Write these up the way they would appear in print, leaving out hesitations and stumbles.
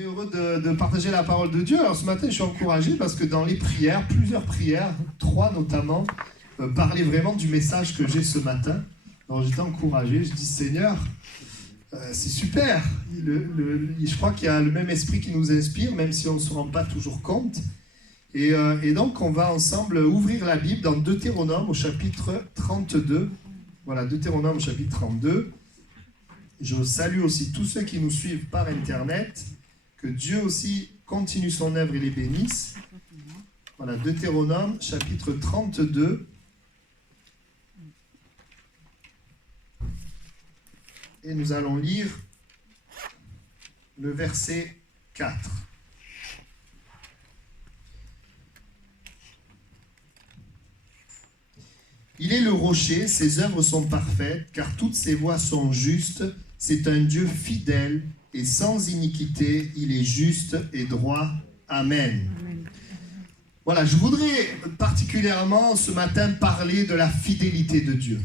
est heureux de partager la parole de Dieu. Alors ce matin, je suis encouragé parce que dans les prières, plusieurs prières, 3 notamment, parlaient vraiment du message que j'ai ce matin. Alors j'étais encouragé, je dis Seigneur, c'est super. Je crois qu'il y a le même esprit qui nous inspire, même si on ne se rend pas toujours compte. Et donc on va ensemble ouvrir la Bible dans Deutéronome au chapitre 32. Voilà, Deutéronome au chapitre 32. Je salue aussi tous ceux qui nous suivent par Internet. Que Dieu aussi continue son œuvre et les bénisse. Voilà, Deutéronome, chapitre 32. Et nous allons lire le verset 4. Il est le rocher, ses œuvres sont parfaites, car toutes ses voies sont justes. C'est un Dieu fidèle et sans iniquité, il est juste et droit. Amen. Voilà, je voudrais particulièrement ce matin parler de la fidélité de Dieu.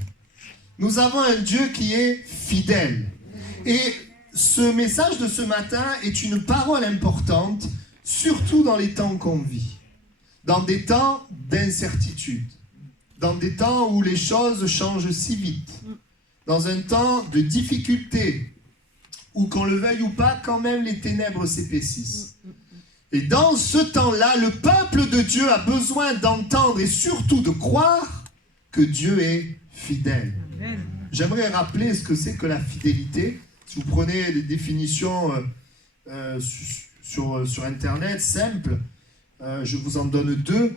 Nous avons un Dieu qui est fidèle. Et ce message de ce matin est une parole importante, surtout dans les temps qu'on vit. Dans des temps d'incertitude. Dans des temps où les choses changent si vite. Dans un temps de difficulté, où qu'on le veuille ou pas, quand même les ténèbres s'épaississent. Et dans ce temps-là, le peuple de Dieu a besoin d'entendre et surtout de croire que Dieu est fidèle. J'aimerais rappeler ce que c'est que la fidélité. Si vous prenez les définitions sur Internet, simples, je vous en donne 2.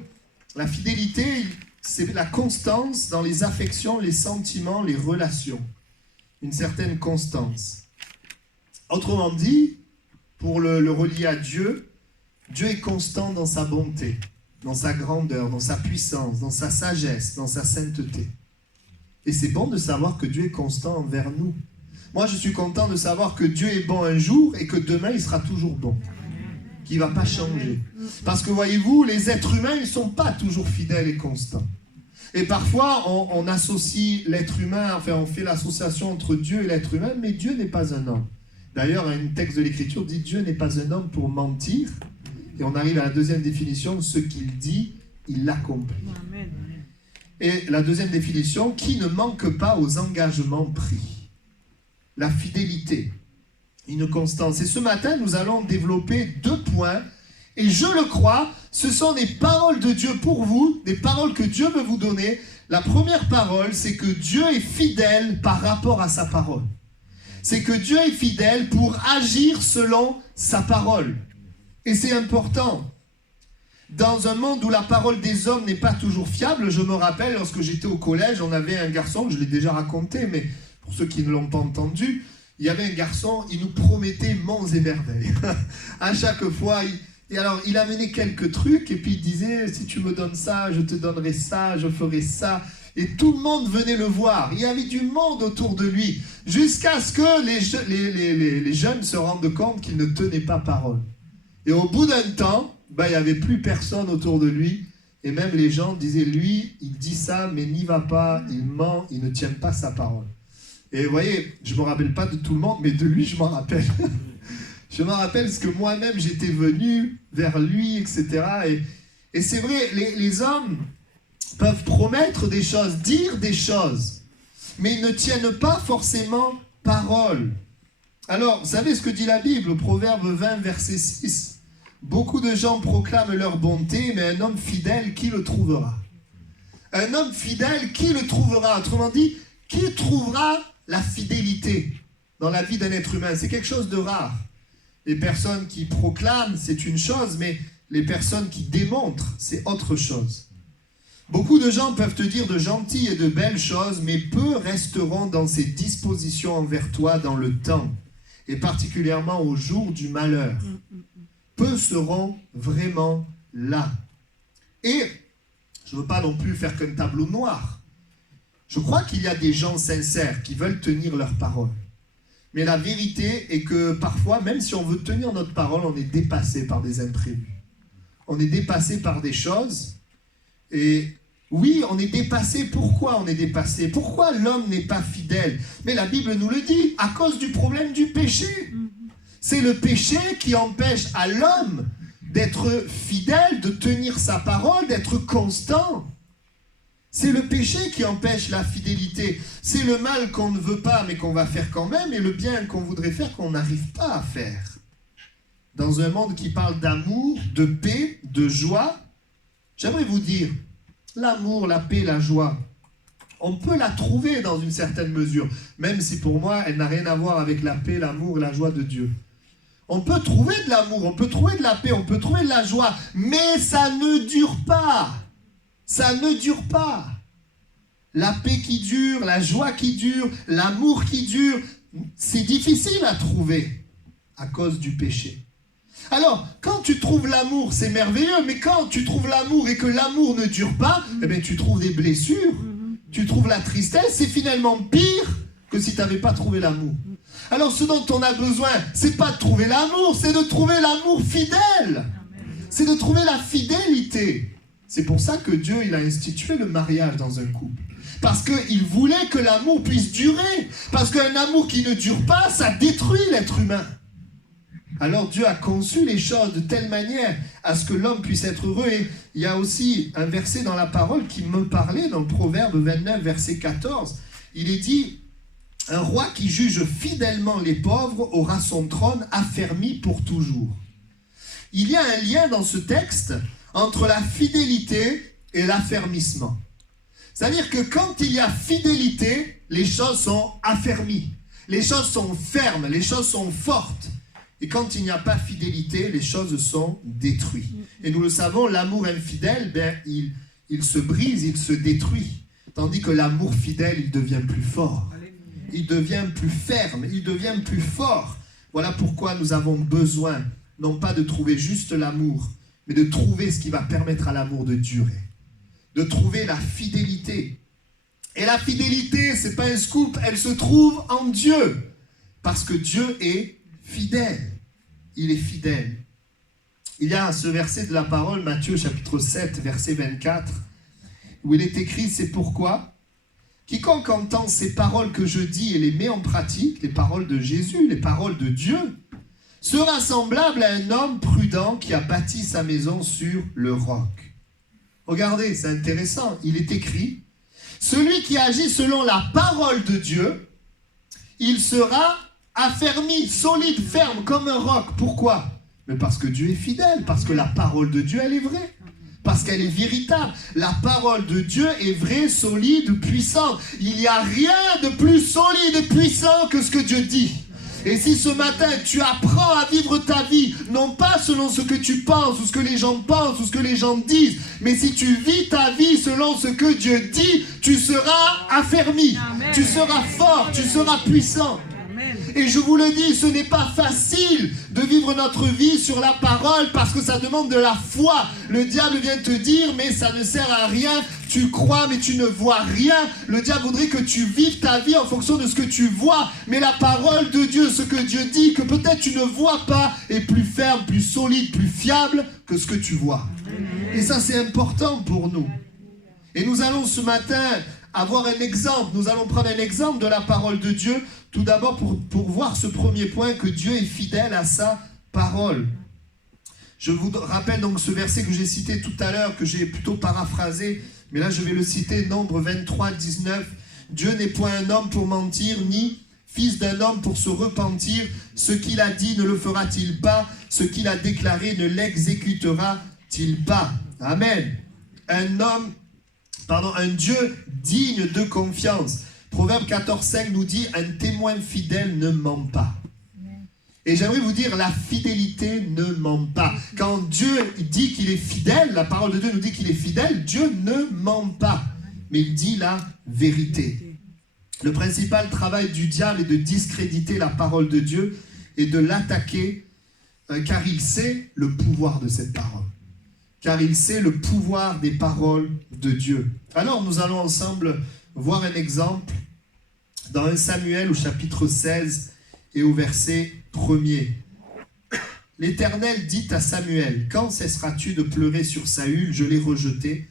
La fidélité, c'est la constance dans les affections, les sentiments, les relations. Une certaine constance. Autrement dit, pour le relier à Dieu, Dieu est constant dans sa bonté, dans sa grandeur, dans sa puissance, dans sa sagesse, dans sa sainteté. Et c'est bon de savoir que Dieu est constant envers nous. Moi, je suis content de savoir que Dieu est bon un jour et que demain, il sera toujours bon. Qu'il ne va pas changer. Parce que voyez-vous, les êtres humains, ils ne sont pas toujours fidèles et constants. Et parfois, on associe l'être humain, enfin, on fait l'association entre Dieu et l'être humain, mais Dieu n'est pas un homme. D'ailleurs, un texte de l'Écriture dit « Dieu n'est pas un homme pour mentir ». Et on arrive à la deuxième définition, ce qu'il dit, il l'accomplit. Et la deuxième définition, qui ne manque pas aux engagements pris. La fidélité, une constance. Et ce matin, nous allons développer 2 points. Et je le crois, ce sont des paroles de Dieu pour vous, des paroles que Dieu veut vous donner. La première parole, c'est que Dieu est fidèle par rapport à sa parole. C'est que Dieu est fidèle pour agir selon sa parole. Et c'est important. Dans un monde où la parole des hommes n'est pas toujours fiable, je me rappelle, lorsque j'étais au collège, on avait un garçon, je l'ai déjà raconté, mais pour ceux qui ne l'ont pas entendu, il y avait un garçon, il nous promettait monts et merveilles. À chaque fois, il amenait quelques trucs, et puis il disait, si tu me donnes ça, je te donnerai ça, je ferai ça. Et tout le monde venait le voir. Il y avait du monde autour de lui, jusqu'à ce que les jeunes se rendent compte qu'il ne tenait pas parole. Et au bout d'un temps, il n'y avait plus personne autour de lui. Et même les gens disaient, lui, il dit ça, mais n'y va pas, il ment, il ne tient pas sa parole. Et vous voyez, je ne me rappelle pas de tout le monde, mais de lui, je m'en rappelle. Je m'en rappelle parce que moi-même, j'étais venu vers lui, etc. Et c'est vrai, les hommes peuvent promettre des choses, dire des choses, mais ils ne tiennent pas forcément parole. Alors, vous savez ce que dit la Bible, Proverbe 20, verset 6 ? Beaucoup de gens proclament leur bonté, mais un homme fidèle, qui le trouvera ? Un homme fidèle, qui le trouvera ? Autrement dit, qui trouvera la fidélité dans la vie d'un être humain ? C'est quelque chose de rare. Les personnes qui proclament, c'est une chose, mais les personnes qui démontrent, c'est autre chose. Beaucoup de gens peuvent te dire de gentilles et de belles choses, mais peu resteront dans ces dispositions envers toi dans le temps, et particulièrement au jour du malheur. Peu seront vraiment là. Et je ne veux pas non plus faire qu'un tableau noir. Je crois qu'il y a des gens sincères qui veulent tenir leur parole. Mais la vérité est que parfois, même si on veut tenir notre parole, on est dépassé par des imprévus. On est dépassé par des choses. Et oui, on est dépassé. Pourquoi on est dépassé ? Pourquoi l'homme n'est pas fidèle ? Mais la Bible nous le dit, à cause du problème du péché. C'est le péché qui empêche à l'homme d'être fidèle, de tenir sa parole, d'être constant. C'est le péché qui empêche la fidélité. C'est le mal qu'on ne veut pas mais qu'on va faire quand même, et le bien qu'on voudrait faire qu'on n'arrive pas à faire. Dans un monde qui parle d'amour, de paix, de joie, j'aimerais vous dire, l'amour, la paix, la joie, on peut la trouver dans une certaine mesure, même si pour moi, elle n'a rien à voir avec la paix, l'amour et la joie de Dieu. On peut trouver de l'amour, on peut trouver de la paix, on peut trouver de la joie, mais ça ne dure pas. Ça ne dure pas. La paix qui dure, la joie qui dure, l'amour qui dure, c'est difficile à trouver à cause du péché. Alors, quand tu trouves l'amour, c'est merveilleux, mais quand tu trouves l'amour et que l'amour ne dure pas, eh bien, tu trouves des blessures, tu trouves la tristesse, c'est finalement pire que si tu n'avais pas trouvé l'amour. Alors, ce dont on a besoin, c'est pas de trouver l'amour, c'est de trouver l'amour fidèle. C'est de trouver la fidélité. C'est pour ça que Dieu, il a institué le mariage dans un couple. Parce qu'il voulait que l'amour puisse durer. Parce qu'un amour qui ne dure pas, ça détruit l'être humain. Alors Dieu a conçu les choses de telle manière à ce que l'homme puisse être heureux. Et il y a aussi un verset dans la parole qui me parlait, dans le Proverbe 29, verset 14. Il est dit, « Un roi qui juge fidèlement les pauvres aura son trône affermi pour toujours. » Il y a un lien dans ce texte entre la fidélité et l'affermissement. C'est-à-dire que quand il y a fidélité, les choses sont affermies, les choses sont fermes, les choses sont fortes. Et quand il n'y a pas fidélité, les choses sont détruites. Et nous le savons, l'amour infidèle, il se brise, il se détruit. Tandis que l'amour fidèle, il devient plus fort. Il devient plus ferme, il devient plus fort. Voilà pourquoi nous avons besoin, non pas de trouver juste l'amour, mais de trouver ce qui va permettre à l'amour de durer. De trouver la fidélité. Et la fidélité, ce n'est pas un scoop, elle se trouve en Dieu. Parce que Dieu est fidèle. Il est fidèle. Il y a ce verset de la parole, Matthieu chapitre 7, verset 24, où il est écrit, c'est pourquoi quiconque entend ces paroles que je dis et les met en pratique, les paroles de Jésus, les paroles de Dieu, sera semblable à un homme prudent qui a bâti sa maison sur le roc. Regardez, c'est intéressant, il est écrit, celui qui agit selon la parole de Dieu, il sera affermi, solide, ferme, comme un roc. Pourquoi? Mais parce que Dieu est fidèle, parce que la parole de Dieu, elle est vraie. Parce qu'elle est véritable. La parole de Dieu est vraie, solide, puissante. Il n'y a rien de plus solide et puissant que ce que Dieu dit. Et si ce matin, tu apprends à vivre ta vie, non pas selon ce que tu penses, ou ce que les gens pensent, ou ce que les gens disent, mais si tu vis ta vie selon ce que Dieu dit, tu seras affermi, Amen. Tu seras fort, tu seras puissant. Amen. Et je vous le dis, ce n'est pas facile de vivre notre vie sur la parole parce que ça demande de la foi. Le diable vient te dire, mais ça ne sert à rien. Tu crois, mais tu ne vois rien. Le diable voudrait que tu vives ta vie en fonction de ce que tu vois. Mais la parole de Dieu, ce que Dieu dit, que peut-être tu ne vois pas, est plus ferme, plus solide, plus fiable que ce que tu vois. Et ça, c'est important pour nous. Et nous allons ce matin avoir un exemple. Nous allons prendre un exemple de la parole de Dieu. Tout d'abord pour voir ce premier point, que Dieu est fidèle à sa parole. Je vous rappelle donc ce verset que j'ai cité tout à l'heure, que j'ai plutôt paraphrasé, mais là je vais le citer, Nombre 23, 19. Dieu n'est point un homme pour mentir, ni fils d'un homme pour se repentir. Ce qu'il a dit ne le fera-t-il pas? Ce qu'il a déclaré ne l'exécutera-t-il pas? Amen. Un Dieu digne de confiance. Proverbe 14, 5 nous dit, un témoin fidèle ne ment pas. Et j'aimerais vous dire, la fidélité ne ment pas. Quand Dieu dit qu'il est fidèle, la parole de Dieu nous dit qu'il est fidèle, Dieu ne ment pas, mais il dit la vérité. Le principal travail du diable est de discréditer la parole de Dieu et de l'attaquer, car il sait le pouvoir de cette parole. Car il sait le pouvoir des paroles de Dieu. Alors nous allons ensemble voir un exemple dans 1 Samuel au chapitre 16 et au verset 1er. L'Éternel dit à Samuel, « Quand cesseras-tu de pleurer sur Saül? Je l'ai rejeté,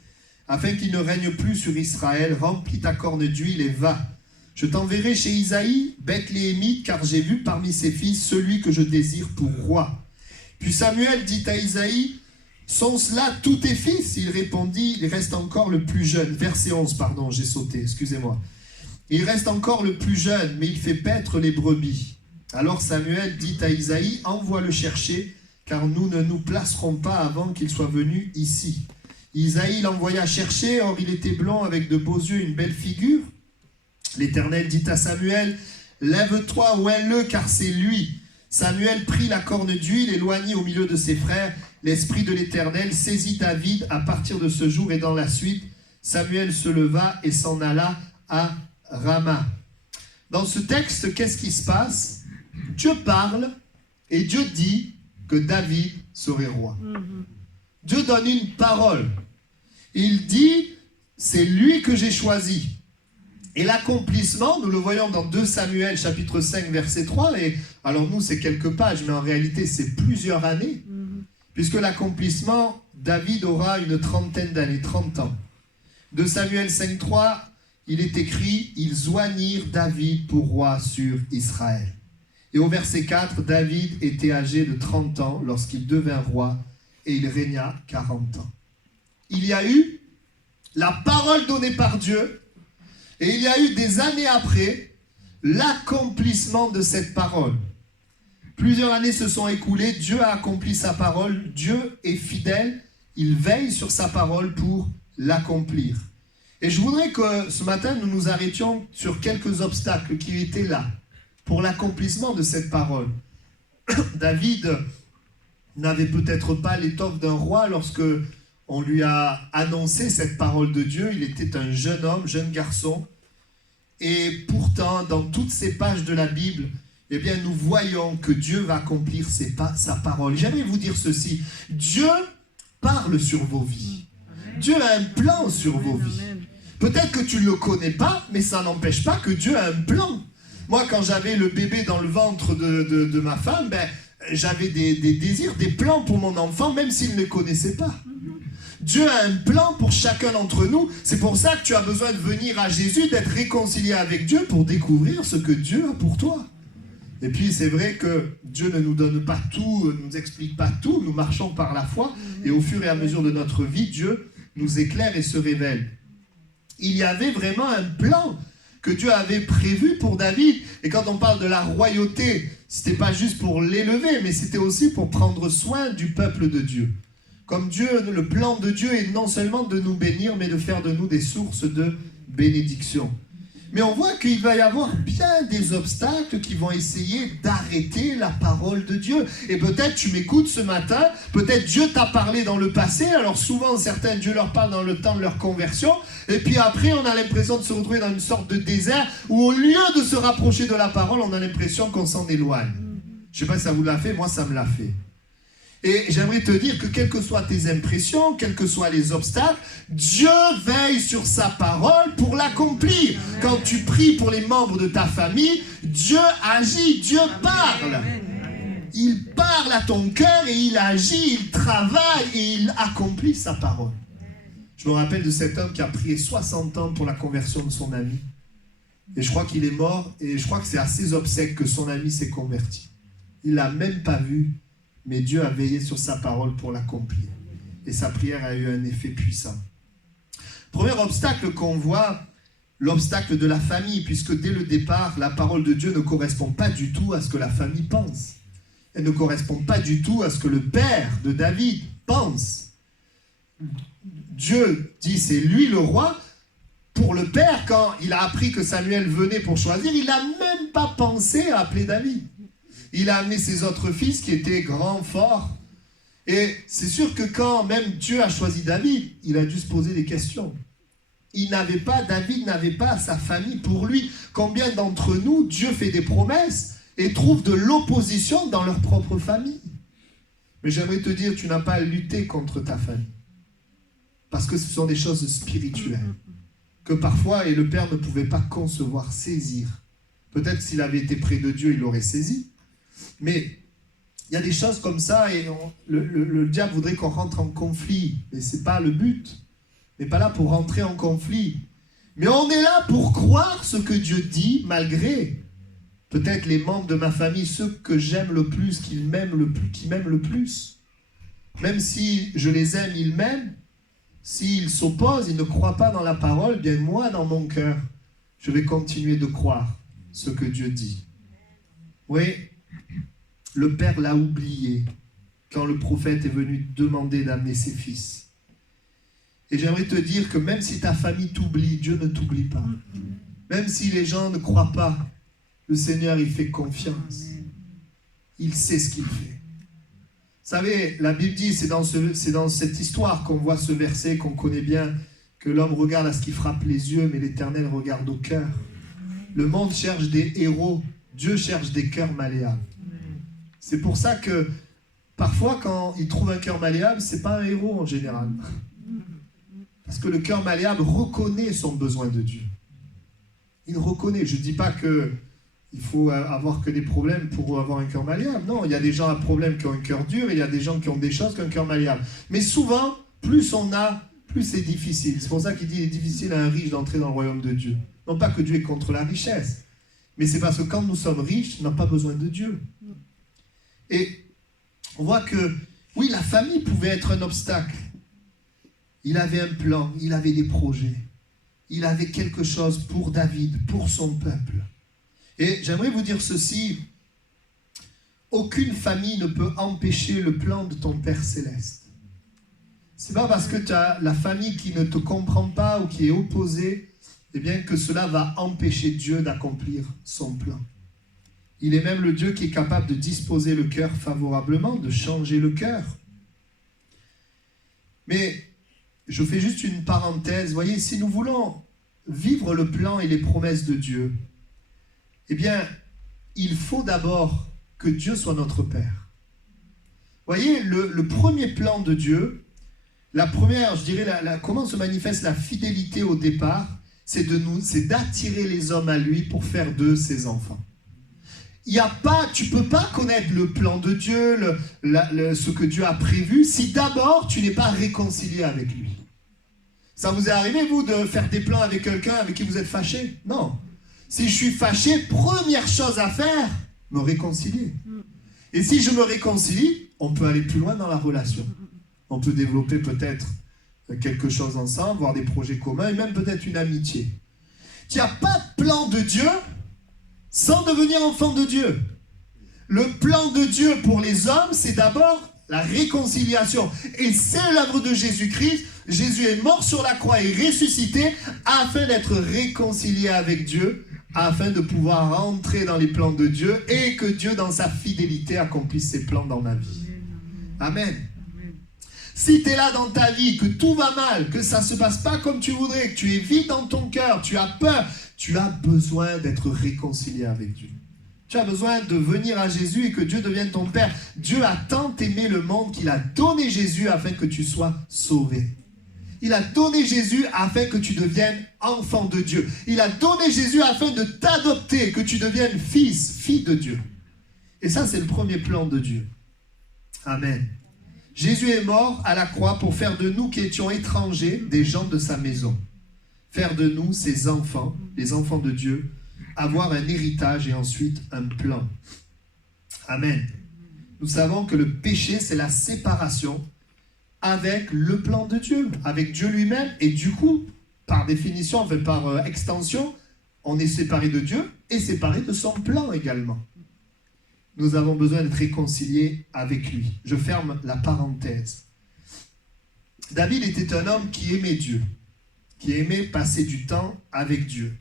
afin qu'il ne règne plus sur Israël. Remplis ta corne d'huile et va. Je t'enverrai chez Isaïe, Bethléemite, car j'ai vu parmi ses fils celui que je désire pour roi. Puis Samuel dit à Isaïe, sont-ce là tous tes fils? Il répondit, il reste encore le plus jeune. Verset 11, pardon, j'ai sauté, excusez-moi. Il reste encore le plus jeune, mais il fait paître les brebis. Alors Samuel dit à Isaïe, envoie-le chercher, car nous ne nous placerons pas avant qu'il soit venu ici. Isaïe l'envoya chercher, or il était blond avec de beaux yeux, une belle figure. L'Éternel dit à Samuel, lève-toi, oins-le, car c'est lui. Samuel prit la corne d'huile, éloigné au milieu de ses frères. L'Esprit de l'Éternel saisit David à partir de ce jour et dans la suite. Samuel se leva et s'en alla à Rama. Dans ce texte, qu'est-ce qui se passe? Dieu parle et Dieu dit que David serait roi. Dieu donne une parole. Il dit, c'est lui que j'ai choisi. Et l'accomplissement, nous le voyons dans 2 Samuel, chapitre 5, verset 3. Et alors nous, c'est quelques pages, mais en réalité, c'est plusieurs années. Puisque l'accomplissement, David aura une trentaine d'années, 30 ans. 2 Samuel 5, 3, il est écrit, ils oignirent David pour roi sur Israël. Et au verset 4, David était âgé de 30 ans lorsqu'il devint roi et il régna 40 ans. Il y a eu la parole donnée par Dieu. Et il y a eu des années après l'accomplissement de cette parole. Plusieurs années se sont écoulées, Dieu a accompli sa parole, Dieu est fidèle, il veille sur sa parole pour l'accomplir. Et je voudrais que ce matin nous nous arrêtions sur quelques obstacles qui étaient là pour l'accomplissement de cette parole. David n'avait peut-être pas l'étoffe d'un roi lorsque on lui a annoncé cette parole de Dieu. Il était un jeune homme, jeune garçon. Et pourtant, dans toutes ces pages de la Bible, eh bien, nous voyons que Dieu va accomplir sa parole. J'aimerais vous dire ceci. Dieu parle sur vos vies. Dieu a un plan sur vos vies. Peut-être que tu ne le connais pas, mais ça n'empêche pas que Dieu a un plan. Moi, quand j'avais le bébé dans le ventre de ma femme, j'avais des désirs, des plans pour mon enfant, même s'il ne les connaissait pas. Dieu a un plan pour chacun d'entre nous. C'est pour ça que tu as besoin de venir à Jésus, d'être réconcilié avec Dieu pour découvrir ce que Dieu a pour toi. Et puis c'est vrai que Dieu ne nous donne pas tout, ne nous explique pas tout. Nous marchons par la foi et au fur et à mesure de notre vie, Dieu nous éclaire et se révèle. Il y avait vraiment un plan que Dieu avait prévu pour David. Et quand on parle de la royauté, ce n'était pas juste pour l'élever, mais c'était aussi pour prendre soin du peuple de Dieu. Comme Dieu, le plan de Dieu est non seulement de nous bénir, mais de faire de nous des sources de bénédiction. Mais on voit qu'il va y avoir bien des obstacles qui vont essayer d'arrêter la parole de Dieu. Et peut-être tu m'écoutes ce matin, peut-être Dieu t'a parlé dans le passé, alors souvent certains, Dieu leur parle dans le temps de leur conversion, et puis après on a l'impression de se retrouver dans une sorte de désert, où au lieu de se rapprocher de la parole, on a l'impression qu'on s'en éloigne. Je ne sais pas si ça vous l'a fait, moi ça me l'a fait. Et j'aimerais te dire que quelles que soient tes impressions, quels que soient les obstacles, Dieu veille sur sa parole pour l'accomplir. Quand tu pries pour les membres de ta famille, Dieu agit, Dieu parle. Il parle à ton cœur et il agit, il travaille et il accomplit sa parole. Je me rappelle de cet homme qui a prié 60 ans pour la conversion de son ami. Et je crois qu'il est mort et je crois que c'est à ses obsèques que son ami s'est converti. Il ne l'a même pas vu. Mais Dieu a veillé sur sa parole pour l'accomplir. Et sa prière a eu un effet puissant. Premier obstacle qu'on voit, l'obstacle de la famille, puisque dès le départ, la parole de Dieu ne correspond pas du tout à ce que la famille pense. Elle ne correspond pas du tout à ce que le père de David pense. Dieu dit c'est lui le roi. Pour le père, quand il a appris que Samuel venait pour choisir, il n'a même pas pensé à appeler David. Il a amené ses autres fils qui étaient grands, forts. Et c'est sûr que quand même Dieu a choisi David, il a dû se poser des questions. David n'avait pas sa famille pour lui. Combien d'entre nous, Dieu fait des promesses et trouve de l'opposition dans leur propre famille? Mais j'aimerais te dire, tu n'as pas à lutter contre ta famille. Parce que ce sont des choses spirituelles. Que parfois, et le père ne pouvait pas concevoir, saisir. Peut-être s'il avait été près de Dieu, il l'aurait saisi. Mais il y a des choses comme ça et le diable voudrait qu'on rentre en conflit. Mais ce n'est pas le but. On n'est pas là pour rentrer en conflit. Mais on est là pour croire ce que Dieu dit, malgré peut-être les membres de ma famille, ceux que j'aime le plus, qui m'aiment le plus. Même si je les aime, ils m'aiment. S'ils s'opposent, ils ne croient pas dans la parole, bien moi, dans mon cœur, je vais continuer de croire ce que Dieu dit. Oui, le Père l'a oublié quand le prophète est venu demander d'amener ses fils. Et j'aimerais te dire que même si ta famille t'oublie, Dieu ne t'oublie pas. Même si les gens ne croient pas, le Seigneur, il fait confiance. Il sait ce qu'il fait. Vous savez, la Bible dit, c'est dans cette histoire qu'on voit ce verset qu'on connaît bien, que l'homme regarde à ce qui frappe les yeux, mais l'Éternel regarde au cœur. Le monde cherche des héros, Dieu cherche des cœurs malléables. C'est pour ça que parfois, quand il trouve un cœur malléable, ce n'est pas un héros en général. Parce que le cœur malléable reconnaît son besoin de Dieu. Il reconnaît. Je ne dis pas qu'il faut avoir que des problèmes pour avoir un cœur malléable. Non, il y a des gens à problème qui ont un cœur dur et il y a des gens qui ont des choses qui ont un cœur malléable. Mais souvent, plus on a, plus c'est difficile. C'est pour ça qu'il dit qu'il est difficile à un riche d'entrer dans le royaume de Dieu. Non pas que Dieu est contre la richesse, mais c'est parce que quand nous sommes riches, on n'a pas besoin de Dieu. Et on voit que, oui, la famille pouvait être un obstacle. Il avait un plan, il avait des projets. Il avait quelque chose pour David, pour son peuple. Et j'aimerais vous dire ceci, aucune famille ne peut empêcher le plan de ton Père Céleste. C'est pas parce que tu as la famille qui ne te comprend pas ou qui est opposée, eh bien que cela va empêcher Dieu d'accomplir son plan. Il est même le Dieu qui est capable de disposer le cœur favorablement, de changer le cœur. Mais je fais juste une parenthèse. Voyez, si nous voulons vivre le plan et les promesses de Dieu, eh bien, il faut d'abord que Dieu soit notre Père. Voyez, le premier plan de Dieu, la première, je dirais, comment se manifeste la fidélité au départ, c'est d'attirer les hommes à lui pour faire d'eux ses enfants. Tu ne peux pas connaître le plan de Dieu, ce que Dieu a prévu, si d'abord tu n'es pas réconcilié avec lui. Ça vous est arrivé, vous, de faire des plans avec quelqu'un avec qui vous êtes fâché? Non. Si je suis fâché, première chose à faire, me réconcilier. Et si je me réconcilie, on peut aller plus loin dans la relation. On peut développer peut-être quelque chose ensemble, voir des projets communs et même peut-être une amitié. Il n'y a pas de plan de Dieu sans devenir enfant de Dieu. Le plan de Dieu pour les hommes, c'est d'abord la réconciliation. Et c'est l'œuvre de Jésus-Christ. Jésus est mort sur la croix et ressuscité afin d'être réconcilié avec Dieu, afin de pouvoir entrer dans les plans de Dieu et que Dieu, dans sa fidélité, accomplisse ses plans dans ma vie. Amen. Si tu es là dans ta vie, que tout va mal, que ça ne se passe pas comme tu voudrais, que tu es vide dans ton cœur, tu as peur, tu as besoin d'être réconcilié avec Dieu. Tu as besoin de venir à Jésus et que Dieu devienne ton Père. Dieu a tant aimé le monde qu'il a donné Jésus afin que tu sois sauvé. Il a donné Jésus afin que tu deviennes enfant de Dieu. Il a donné Jésus afin de t'adopter, que tu deviennes fille de Dieu. Et ça, c'est le premier plan de Dieu. Amen. Jésus est mort à la croix pour faire de nous qui étions étrangers des gens de sa maison. Faire de nous ses enfants, les enfants de Dieu, avoir un héritage et ensuite un plan. Amen. Nous savons que le péché, c'est la séparation avec le plan de Dieu, avec Dieu lui-même. Et du coup, par définition, enfin par extension, on est séparé de Dieu et séparé de son plan également. Nous avons besoin d'être réconciliés avec lui. Je ferme la parenthèse. David était un homme qui aimait Dieu, qui aimait passer du temps avec Dieu.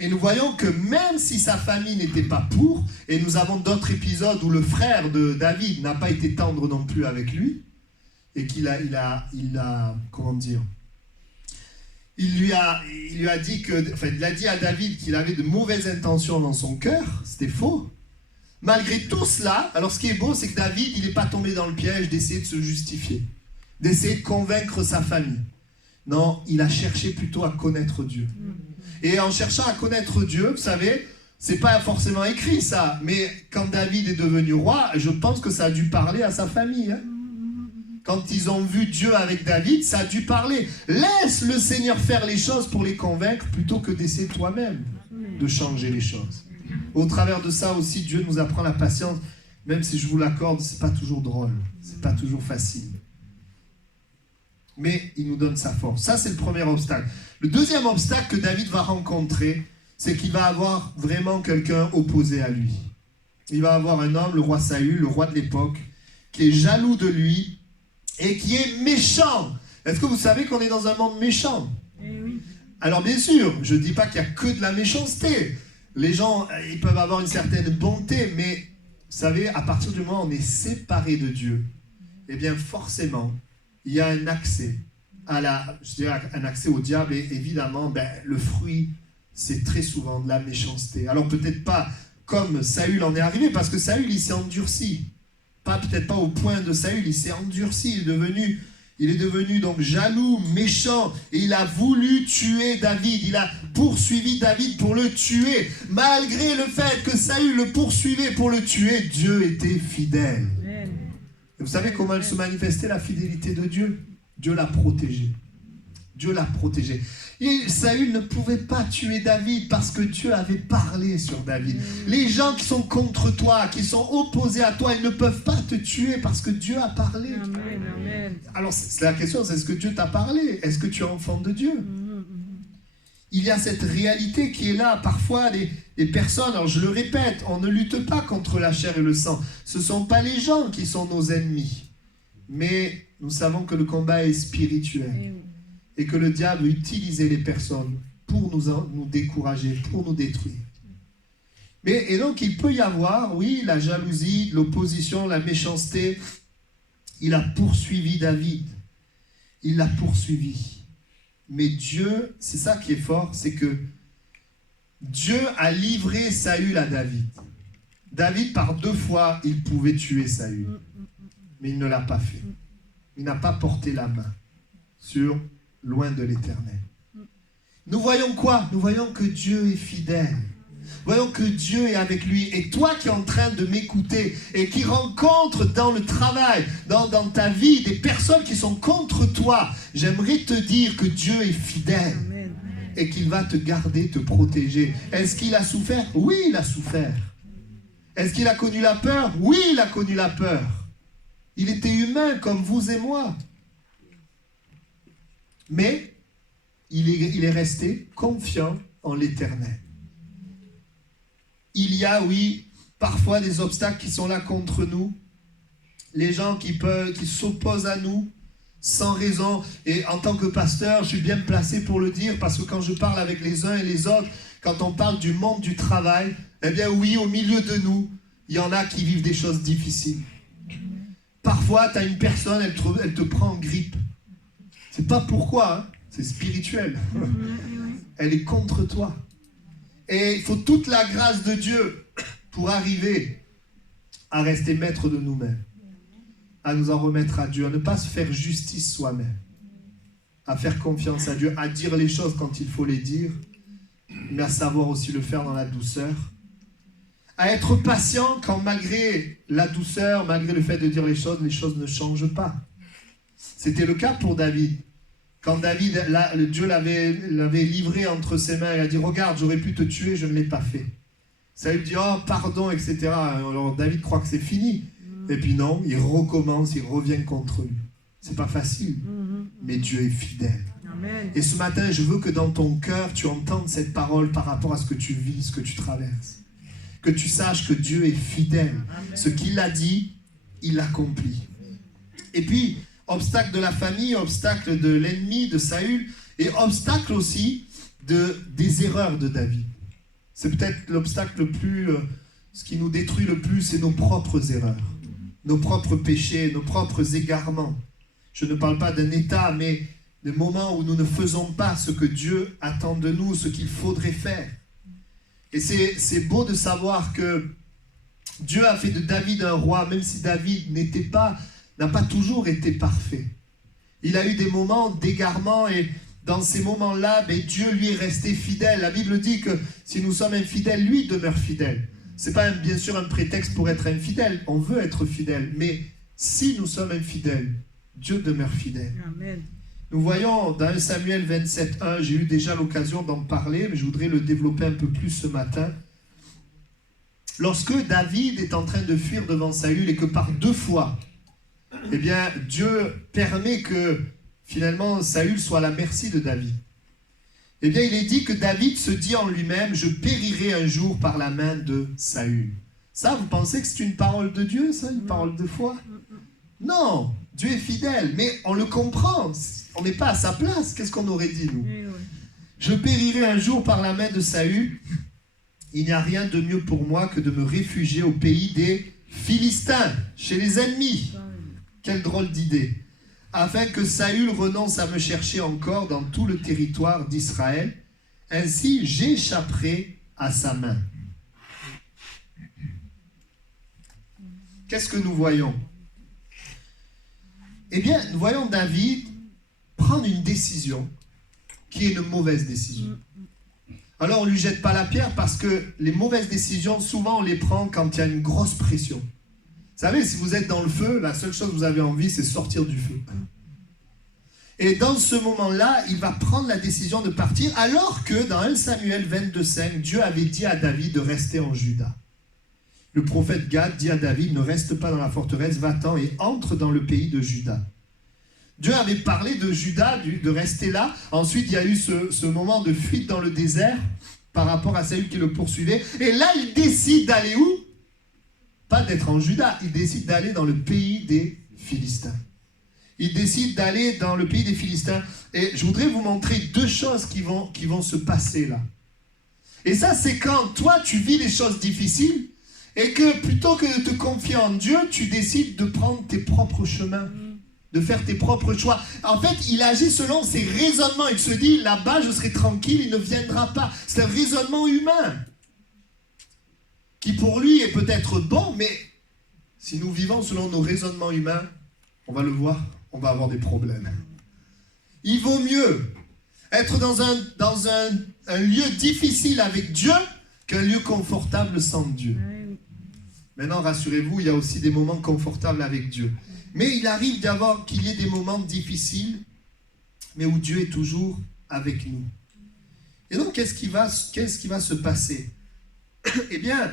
Et nous voyons que même si sa famille n'était pas pour, et nous avons d'autres épisodes où le frère de David n'a pas été tendre non plus avec lui, et qu'il comment dire, il lui a dit il a dit à David qu'il avait de mauvaises intentions dans son cœur. C'était faux. Malgré tout cela, alors ce qui est beau, c'est que David, il n'est pas tombé dans le piège d'essayer de se justifier, d'essayer de convaincre sa famille. Non, il a cherché plutôt à connaître Dieu. Et en cherchant à connaître Dieu, vous savez, c'est pas forcément écrit ça, mais quand David est devenu roi, je pense que ça a dû parler à sa famille. Quand ils ont vu Dieu avec David, ça a dû parler. Laisse le Seigneur faire les choses pour les convaincre plutôt que d'essayer toi-même de changer les choses. Au travers de ça aussi, Dieu nous apprend la patience. Même si je vous l'accorde, c'est pas toujours drôle. C'est pas toujours facile. Mais il nous donne sa force. Ça, c'est le premier obstacle. Le deuxième obstacle que David va rencontrer, c'est qu'il va avoir vraiment quelqu'un opposé à lui. Il va avoir un homme, le roi Saül, le roi de l'époque, qui est jaloux de lui et qui est méchant. Est-ce que vous savez qu'on est dans un monde méchant? Oui. Alors bien sûr, je ne dis pas qu'il n'y a que de la méchanceté. Les gens, ils peuvent avoir une certaine bonté, mais vous savez, à partir du moment où on est séparé de Dieu, eh bien forcément, il y a un accès un accès au diable, et évidemment, le fruit, c'est très souvent de la méchanceté. Alors peut-être pas comme Saül en est arrivé, parce que Saül, il s'est endurci. Peut-être pas au point de Saül, il s'est endurci, il est devenu donc jaloux, méchant, et il a voulu tuer David. Il a poursuivi David pour le tuer. Malgré le fait que Saül le poursuivait pour le tuer, Dieu était fidèle. Et vous savez comment elle se manifestait, la fidélité de Dieu? Dieu l'a protégé. Dieu l'a protégé. Et Saül ne pouvait pas tuer David parce que Dieu avait parlé sur David. Les gens qui sont contre toi, qui sont opposés à toi, ils ne peuvent pas te tuer parce que Dieu a parlé. Amen, amen. Alors c'est la question, c'est est-ce que Dieu t'a parlé? Est-ce que tu es enfant de Dieu? Il y a cette réalité qui est là. Parfois, les personnes, alors je le répète, on ne lutte pas contre la chair et le sang. Ce ne sont pas les gens qui sont nos ennemis. Mais nous savons que le combat est spirituel. Et que le diable veut utiliser les personnes pour nous décourager, pour nous détruire. Et donc, il peut y avoir, oui, la jalousie, l'opposition, la méchanceté. Il a poursuivi David. Il l'a poursuivi. Mais Dieu, c'est ça qui est fort, c'est que Dieu a livré Saül à David. David, par 2 fois, il pouvait tuer Saül. Mais il ne l'a pas fait. Il n'a pas porté la main sur loin de l'Éternel. Nous voyons quoi? Nous voyons que Dieu est fidèle. Voyons que Dieu est avec lui. Et toi qui es en train de m'écouter et qui rencontres dans le travail, dans ta vie, des personnes qui sont contre toi, j'aimerais te dire que Dieu est fidèle. Amen. Et qu'il va te garder, te protéger. Est-ce qu'il a souffert? Oui, il a souffert. Est-ce qu'il a connu la peur? Oui, il a connu la peur. Il était humain comme vous et moi. Mais il est resté confiant en l'Éternel. Il y a, oui, parfois des obstacles qui sont là contre nous. Les gens qui s'opposent à nous sans raison. Et en tant que pasteur, je suis bien placé pour le dire, parce que quand je parle avec les uns et les autres, quand on parle du monde du travail, eh bien oui, au milieu de nous, il y en a qui vivent des choses difficiles. Parfois, tu as une personne, elle te prend en grippe. C'est pas pourquoi, hein, c'est spirituel. Elle est contre toi. Et il faut toute la grâce de Dieu pour arriver à rester maître de nous-mêmes, à nous en remettre à Dieu, à ne pas se faire justice soi-même, à faire confiance à Dieu, à dire les choses quand il faut les dire, mais à savoir aussi le faire dans la douceur, à être patient quand malgré la douceur, malgré le fait de dire les choses ne changent pas. C'était le cas pour David. Quand David, Dieu l'avait livré entre ses mains, il a dit « Regarde, j'aurais pu te tuer, je ne l'ai pas fait. » Ça lui dit « Oh, pardon, etc. » Alors David croit que c'est fini. Et puis non, il recommence, il revient contre lui. C'est pas facile, mais Dieu est fidèle. Amen. Et ce matin, je veux que dans ton cœur, tu entendes cette parole par rapport à ce que tu vis, ce que tu traverses. Que tu saches que Dieu est fidèle. Amen. Ce qu'il a dit, il l'accomplit. Et puis, obstacle de la famille, obstacle de l'ennemi, de Saül, et obstacle aussi des erreurs de David. C'est peut-être l'obstacle le plus, ce qui nous détruit le plus, c'est nos propres erreurs, nos propres péchés, nos propres égarements. Je ne parle pas d'un état, mais des moments où nous ne faisons pas ce que Dieu attend de nous, ce qu'il faudrait faire. Et c'est beau de savoir que Dieu a fait de David un roi, même si David n'a pas toujours été parfait. Il a eu des moments d'égarement et dans ces moments-là, Dieu lui est resté fidèle. La Bible dit que si nous sommes infidèles, lui demeure fidèle. Ce n'est pas bien sûr un prétexte pour être infidèle. On veut être fidèle. Mais si nous sommes infidèles, Dieu demeure fidèle. Amen. Nous voyons dans 1 Samuel 27:1, j'ai eu déjà l'occasion d'en parler, mais je voudrais le développer un peu plus ce matin. Lorsque David est en train de fuir devant Saül et que par 2 fois, eh bien, Dieu permet que finalement Saül soit à la merci de David. Eh bien, il est dit que David se dit en lui-même, je périrai un jour par la main de Saül. Ça, vous pensez que c'est une parole de Dieu, ça, une parole de foi? Non, Dieu est fidèle, mais on le comprend. On n'est pas à sa place. Qu'est-ce qu'on aurait dit, nous? Je périrai un jour par la main de Saül. Il n'y a rien de mieux pour moi que de me réfugier au pays des Philistins, chez les ennemis. Quelle drôle d'idée. Afin que Saül renonce à me chercher encore dans tout le territoire d'Israël. Ainsi, j'échapperai à sa main. Qu'est-ce que nous voyons? Eh bien, nous voyons David prendre une décision qui est une mauvaise décision. Alors, on ne lui jette pas la pierre parce que les mauvaises décisions, souvent, on les prend quand il y a une grosse pression. Vous savez, si vous êtes dans le feu, la seule chose que vous avez envie, c'est sortir du feu. Et dans ce moment-là, il va prendre la décision de partir, alors que dans 1 Samuel 22:5, Dieu avait dit à David de rester en Juda. Le prophète Gad dit à David, ne reste pas dans la forteresse, va-t'en et entre dans le pays de Juda. Dieu avait parlé de Juda, de rester là. Ensuite, il y a eu ce moment de fuite dans le désert par rapport à Saül qui le poursuivait. Et là, il décide d'aller où? Pas d'être en Juda, il décide d'aller dans le pays des Philistins. Il décide d'aller dans le pays des Philistins. Et je voudrais vous montrer 2 choses qui vont se passer là. Et ça, c'est quand toi, tu vis des choses difficiles et que plutôt que de te confier en Dieu, tu décides de prendre tes propres chemins, de faire tes propres choix. En fait, il agit selon ses raisonnements. Il se dit, là-bas, je serai tranquille, il ne viendra pas. C'est un raisonnement humain qui pour lui est peut-être bon, mais si nous vivons selon nos raisonnements humains, on va le voir, on va avoir des problèmes. Il vaut mieux être dans un lieu difficile avec Dieu qu'un lieu confortable sans Dieu. Maintenant, rassurez-vous, il y a aussi des moments confortables avec Dieu. Mais il arrive qu'il y ait des moments difficiles, mais où Dieu est toujours avec nous. Et donc, qu'est-ce qui va se passer? Eh bien,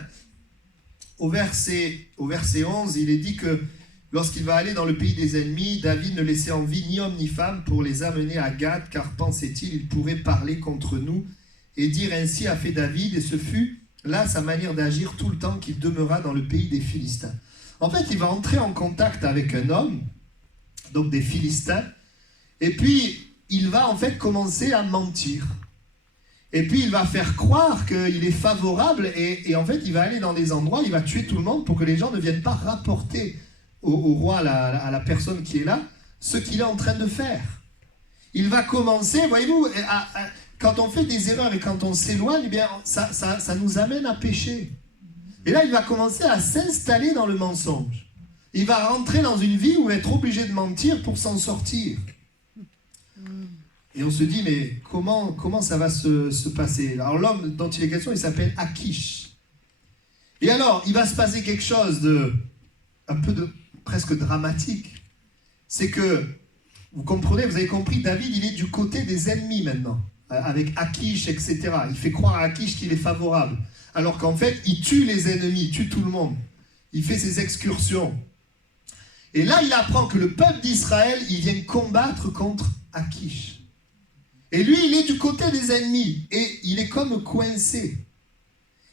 au verset 11, il est dit que lorsqu'il va aller dans le pays des ennemis, David ne laissait en vie ni homme ni femme pour les amener à Gath, car pensait-il, il pourrait parler contre nous et dire ainsi a fait David, et ce fut là sa manière d'agir tout le temps qu'il demeura dans le pays des Philistins. En fait, il va entrer en contact avec un homme, donc des Philistins, et puis il va en fait commencer à mentir. Et puis il va faire croire qu'il est favorable, et en fait il va aller dans des endroits, il va tuer tout le monde pour que les gens ne viennent pas rapporter au roi, à la personne qui est là, ce qu'il est en train de faire. Il va commencer, voyez-vous, quand on fait des erreurs et quand on s'éloigne, eh bien, ça nous amène à pécher. Et là, il va commencer à s'installer dans le mensonge. Il va rentrer dans une vie où il va être obligé de mentir pour s'en sortir. Et on se dit, mais comment ça va se passer? Alors l'homme dont il est question, il s'appelle Akish. Et alors, il va se passer quelque chose presque dramatique. C'est que, vous comprenez, vous avez compris, David, il est du côté des ennemis maintenant, avec Akish, etc. Il fait croire à Akish qu'il est favorable. Alors qu'en fait, il tue les ennemis, il tue tout le monde. Il fait ses excursions. Et là, il apprend que le peuple d'Israël, il vient combattre contre Akish. Et lui, il est du côté des ennemis. Et il est comme coincé.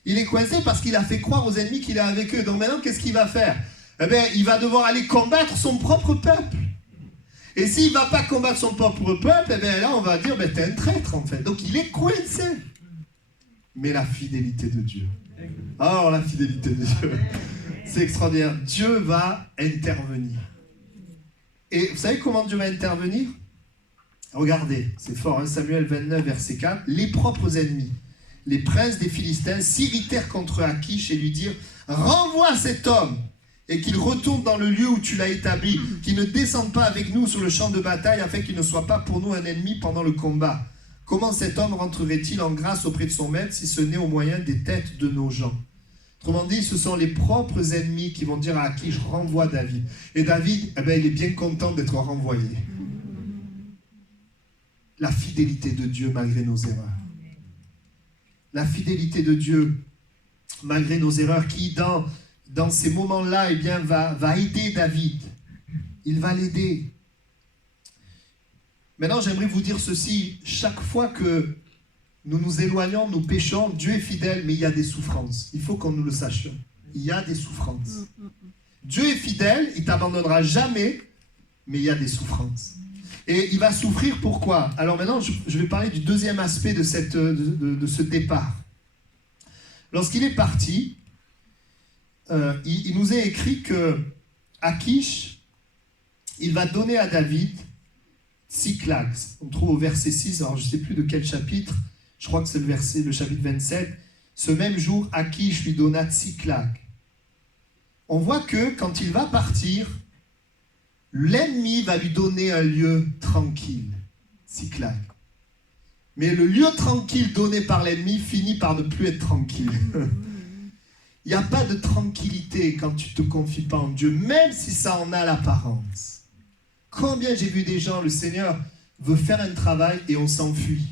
Il est coincé parce qu'il a fait croire aux ennemis qu'il est avec eux. Donc maintenant, qu'est-ce qu'il va faire? Eh bien, il va devoir aller combattre son propre peuple. Et s'il ne va pas combattre son propre peuple, eh bien là, on va dire, t'es un traître, en fait. Donc, il est coincé. Mais la fidélité de Dieu. Alors, la fidélité de Dieu, c'est extraordinaire. Dieu va intervenir. Et vous savez comment Dieu va intervenir? Regardez, c'est fort, hein, Samuel 29, verset 4. Les propres ennemis, les princes des Philistins, s'irritèrent contre Akish et lui dirent, renvoie cet homme et qu'il retourne dans le lieu où tu l'as établi, qu'il ne descende pas avec nous sur le champ de bataille afin qu'il ne soit pas pour nous un ennemi pendant le combat. Comment cet homme rentrerait-il en grâce auprès de son maître si ce n'est au moyen des têtes de nos gens? Autrement dit, ce sont les propres ennemis qui vont dire à Akish, renvoie David. Et David, il est bien content d'être renvoyé. La fidélité de Dieu malgré nos erreurs. La fidélité de Dieu malgré nos erreurs qui, dans ces moments-là, va aider David. Il va l'aider. Maintenant, j'aimerais vous dire ceci. Chaque fois que nous nous éloignons, nous péchons, Dieu est fidèle, mais il y a des souffrances. Il faut qu'on nous le sachions. Il y a des souffrances. Dieu est fidèle, il ne t'abandonnera jamais, mais il y a des souffrances. Et il va souffrir pourquoi? Alors maintenant, je vais parler du deuxième aspect de ce départ. Lorsqu'il est parti, il nous est écrit que Akish, il va donner à David Tsiklag. On trouve au verset 6, alors je ne sais plus de quel chapitre, je crois que c'est le chapitre 27. Ce même jour, Akish lui donna Tsiklag. On voit que quand il va partir, l'ennemi va lui donner un lieu tranquille, Tsiklag. Mais le lieu tranquille donné par l'ennemi finit par ne plus être tranquille. Il n'y a pas de tranquillité quand tu ne te confies pas en Dieu, même si ça en a l'apparence. Combien j'ai vu des gens, le Seigneur veut faire un travail et on s'enfuit.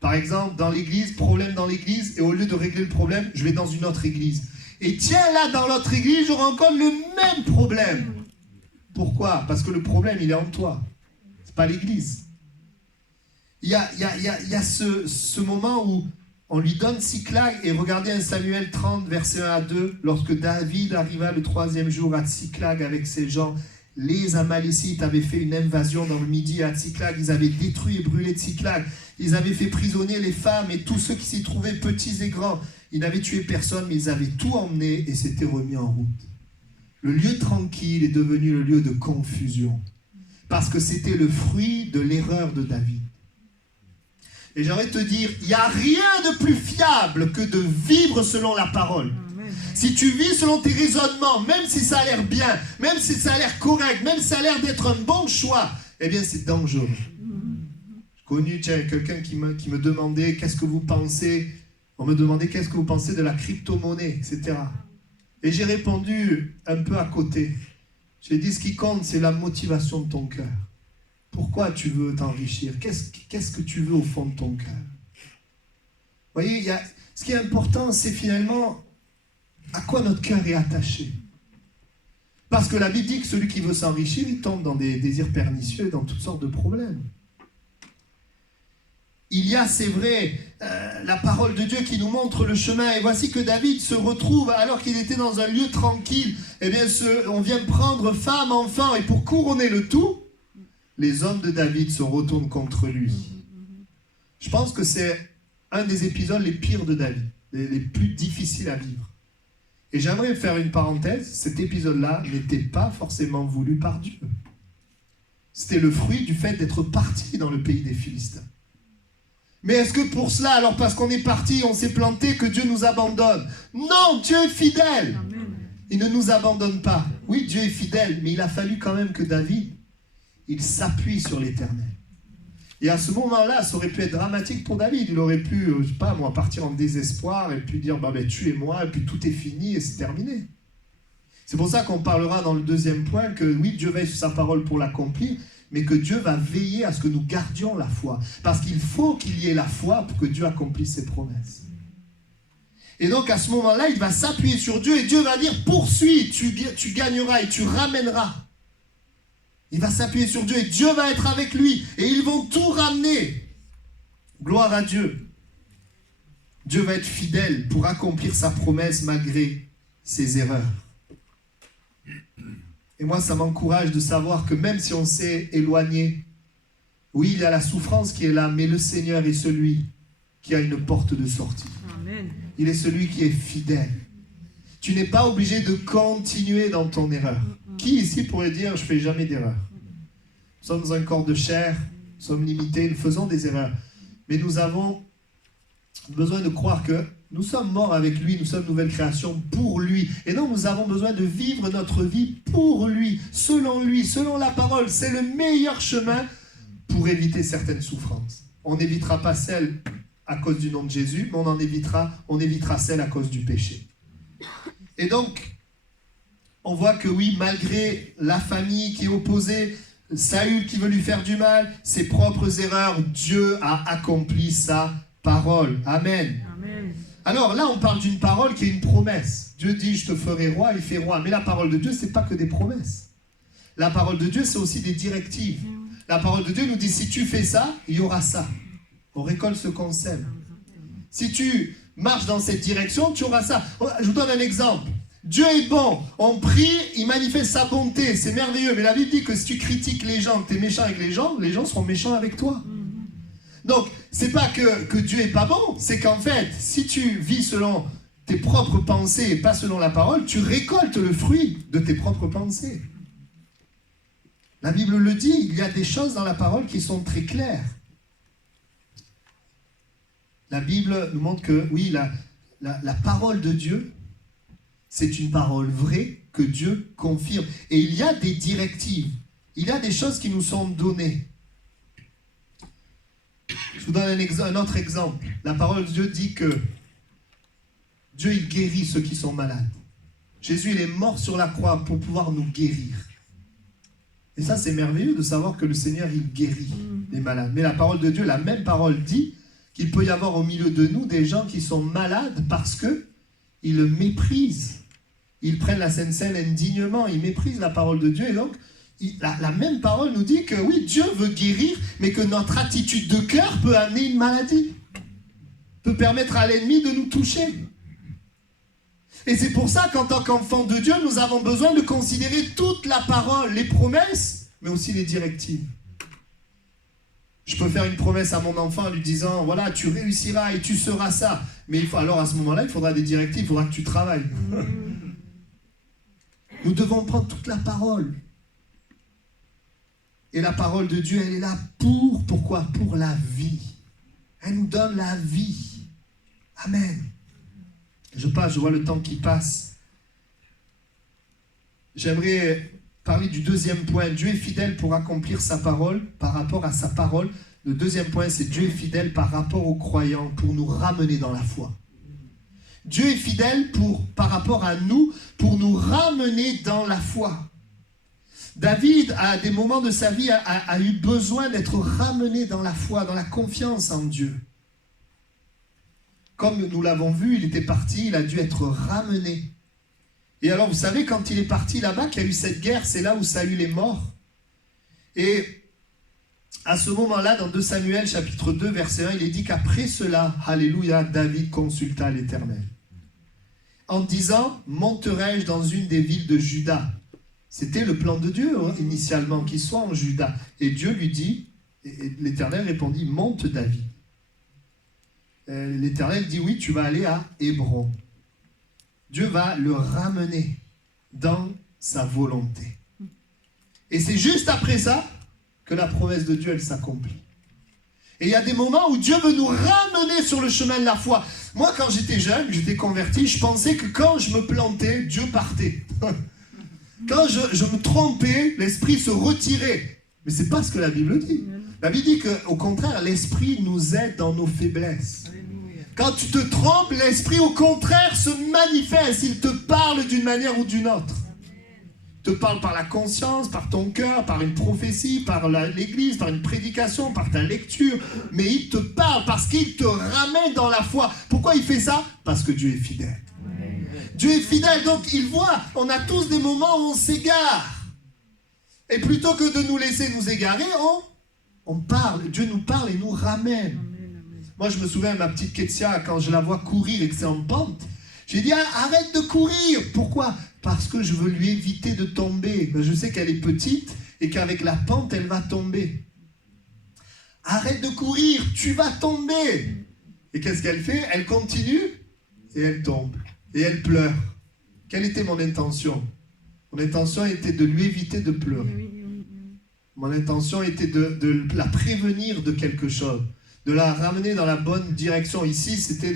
Par exemple, dans l'église, problème dans l'église, et au lieu de régler le problème, je vais dans une autre église. Et tiens, là, dans l'autre église, je rencontre le même problème. Pourquoi? Parce que le problème, il est en toi. Ce n'est pas l'église. Il y a ce moment où on lui donne Tsiklag, et regardez 1 Samuel 30, verset 1 à 2, lorsque David arriva le 3e jour à Tsiklag avec ses gens, les Amalécites avaient fait une invasion dans le Midi à Tsiklag, ils avaient détruit et brûlé Tsiklag, ils avaient fait prisonnier les femmes et tous ceux qui s'y trouvaient, petits et grands. Ils n'avaient tué personne, mais ils avaient tout emmené et s'étaient remis en route. Le lieu tranquille est devenu le lieu de confusion, parce que c'était le fruit de l'erreur de David. Et j'aimerais te dire, il n'y a rien de plus fiable que de vivre selon la parole. Amen. Si tu vis selon tes raisonnements, même si ça a l'air bien, même si ça a l'air correct, même si ça a l'air d'être un bon choix, eh bien c'est dangereux. J'ai connu quelqu'un qui me demandait, qu'est-ce que vous pensez? On me demandait, qu'est-ce que vous pensez de la crypto-monnaie, etc. Et j'ai répondu un peu à côté. J'ai dit, ce qui compte, c'est la motivation de ton cœur. Pourquoi tu veux t'enrichir? Qu'est-ce que tu veux au fond de ton cœur? Vous voyez, ce qui est important, c'est finalement à quoi notre cœur est attaché. Parce que la Bible dit que celui qui veut s'enrichir, il tombe dans des désirs pernicieux, dans toutes sortes de problèmes. Il y a, c'est vrai, la parole de Dieu qui nous montre le chemin. Et voici que David se retrouve, alors qu'il était dans un lieu tranquille, eh bien, on vient prendre femme, enfant, et pour couronner le tout, les hommes de David se retournent contre lui. Je pense que c'est un des épisodes les pires de David, les plus difficiles à vivre. Et j'aimerais faire une parenthèse, cet épisode-là n'était pas forcément voulu par Dieu. C'était le fruit du fait d'être parti dans le pays des Philistins. Mais est-ce que pour cela, alors parce qu'on est parti, on s'est planté, que Dieu nous abandonne? Non, Dieu est fidèle. Amen. Il ne nous abandonne pas. Oui, Dieu est fidèle, mais il a fallu quand même que David, il s'appuie sur l'Éternel. Et à ce moment-là, ça aurait pu être dramatique pour David. Il aurait pu, je ne sais pas moi, partir en désespoir et puis dire, tuez-moi, et puis tout est fini et c'est terminé. C'est pour ça qu'on parlera dans le deuxième point que oui, Dieu veille sur sa parole pour l'accomplir, mais que Dieu va veiller à ce que nous gardions la foi. Parce qu'il faut qu'il y ait la foi pour que Dieu accomplisse ses promesses. Et donc à ce moment-là, il va s'appuyer sur Dieu et Dieu va dire, poursuis, tu gagneras et tu ramèneras. Il va s'appuyer sur Dieu et Dieu va être avec lui. Et ils vont tout ramener. Gloire à Dieu. Dieu va être fidèle pour accomplir sa promesse malgré ses erreurs. Et moi, ça m'encourage de savoir que même si on s'est éloigné, oui, il y a la souffrance qui est là, mais le Seigneur est celui qui a une porte de sortie. Amen. Il est celui qui est fidèle. Tu n'es pas obligé de continuer dans ton erreur. Qui ici pourrait dire, je ne fais jamais d'erreur? Nous sommes un corps de chair, nous sommes limités, nous faisons des erreurs. Mais nous avons besoin de croire que nous sommes morts avec lui, nous sommes nouvelle création pour lui. Et donc nous avons besoin de vivre notre vie pour lui, selon la parole. C'est le meilleur chemin pour éviter certaines souffrances. On n'évitera pas celles à cause du nom de Jésus, mais on évitera celles à cause du péché. Et donc, on voit que oui, malgré la famille qui est opposée, Saül qui veut lui faire du mal, ses propres erreurs, Dieu a accompli sa parole. Amen. Amen. Alors là, on parle d'une parole qui est une promesse. Dieu dit, je te ferai roi, il fait roi. Mais la parole de Dieu, ce n'est pas que des promesses. La parole de Dieu, c'est aussi des directives. La parole de Dieu nous dit, si tu fais ça, il y aura ça. On récolte ce qu'on sème. Si tu marches dans cette direction, tu auras ça. Je vous donne un exemple. Dieu est bon, on prie, il manifeste sa bonté, c'est merveilleux. Mais la Bible dit que si tu critiques les gens, que tu es méchant avec les gens seront méchants avec toi. Donc, c'est pas que Dieu est pas bon, c'est qu'en fait, si tu vis selon tes propres pensées et pas selon la parole, tu récoltes le fruit de tes propres pensées. La Bible le dit, il y a des choses dans la parole qui sont très claires. La Bible nous montre que, oui, la parole de Dieu, c'est une parole vraie que Dieu confirme. Et il y a des directives, il y a des choses qui nous sont données. Je vous donne un autre exemple. La parole de Dieu dit que Dieu, il guérit ceux qui sont malades. Jésus, il est mort sur la croix pour pouvoir nous guérir. Et ça, c'est merveilleux de savoir que le Seigneur, il guérit les malades. Mais la parole de Dieu, la même parole dit qu'il peut y avoir au milieu de nous des gens qui sont malades parce qu'ils le méprisent. Ils prennent la Sainte Seine indignement, ils méprisent la parole de Dieu. Et donc, la même parole nous dit que oui, Dieu veut guérir, mais que notre attitude de cœur peut amener une maladie. Peut permettre à l'ennemi de nous toucher. Et c'est pour ça qu'en tant qu'enfant de Dieu, nous avons besoin de considérer toute la parole, les promesses, mais aussi les directives. Je peux faire une promesse à mon enfant en lui disant, voilà, tu réussiras et tu seras ça. Mais alors à ce moment-là, il faudra des directives, il faudra que tu travailles. Nous devons prendre toute la parole. Et la parole de Dieu, elle est là pourquoi? Pour la vie. Elle nous donne la vie. Amen. Je vois le temps qui passe. J'aimerais parler du deuxième point. Dieu est fidèle pour accomplir sa parole par rapport à sa parole. Le deuxième point, c'est Dieu est fidèle par rapport aux croyants pour nous ramener dans la foi. Dieu est fidèle par rapport à nous pour nous ramener dans la foi. David, à des moments de sa vie, a eu besoin d'être ramené dans la foi, dans la confiance en Dieu. Comme nous l'avons vu, il était parti, il a dû être ramené. Et alors, vous savez, quand il est parti là-bas, qu'il y a eu cette guerre, c'est là où Saül est mort. Et à ce moment-là, dans 2 Samuel, chapitre 2, verset 1, il est dit qu'après cela, alléluia, David consulta l'Éternel. En disant, monterai-je dans une des villes de Juda? C'était le plan de Dieu, initialement, qu'il soit en Juda. Et Dieu lui dit, et l'Éternel répondit, monte David. L'Éternel dit, oui, tu vas aller à Hébron. Dieu va le ramener dans sa volonté. Et c'est juste après ça que la promesse de Dieu, elle s'accomplit. Et il y a des moments où Dieu veut nous ramener sur le chemin de la foi. Moi, quand j'étais jeune, j'étais converti, je pensais que quand je me plantais, Dieu partait. Quand je me trompais, l'Esprit se retirait. Mais ce n'est pas ce que la Bible dit. La Bible dit qu'au contraire, l'Esprit nous aide dans nos faiblesses. Quand tu te trompes, l'Esprit, au contraire, se manifeste. Il te parle d'une manière ou d'une autre. Il te parle par la conscience, par ton cœur, par une prophétie, par l'Église, par une prédication, par ta lecture. Mais il te parle parce qu'il te ramène dans la foi. Pourquoi il fait ça? Parce que Dieu est fidèle. Dieu est fidèle, donc il voit. On a tous des moments où on s'égare. Et plutôt que de nous laisser nous égarer, on parle. Dieu nous parle et nous ramène. Moi, je me souviens de ma petite Ketsia, quand je la vois courir et que c'est en pente, j'ai dit, arrête de courir. Pourquoi? Parce que je veux lui éviter de tomber. Je sais qu'elle est petite et qu'avec la pente, elle va tomber. Arrête de courir, tu vas tomber. Et qu'est-ce qu'elle fait? Elle continue et elle tombe. Et elle pleure. Quelle était mon intention? Mon intention était de lui éviter de pleurer. Mon intention était de la prévenir de quelque chose. De la ramener dans la bonne direction. Ici, c'était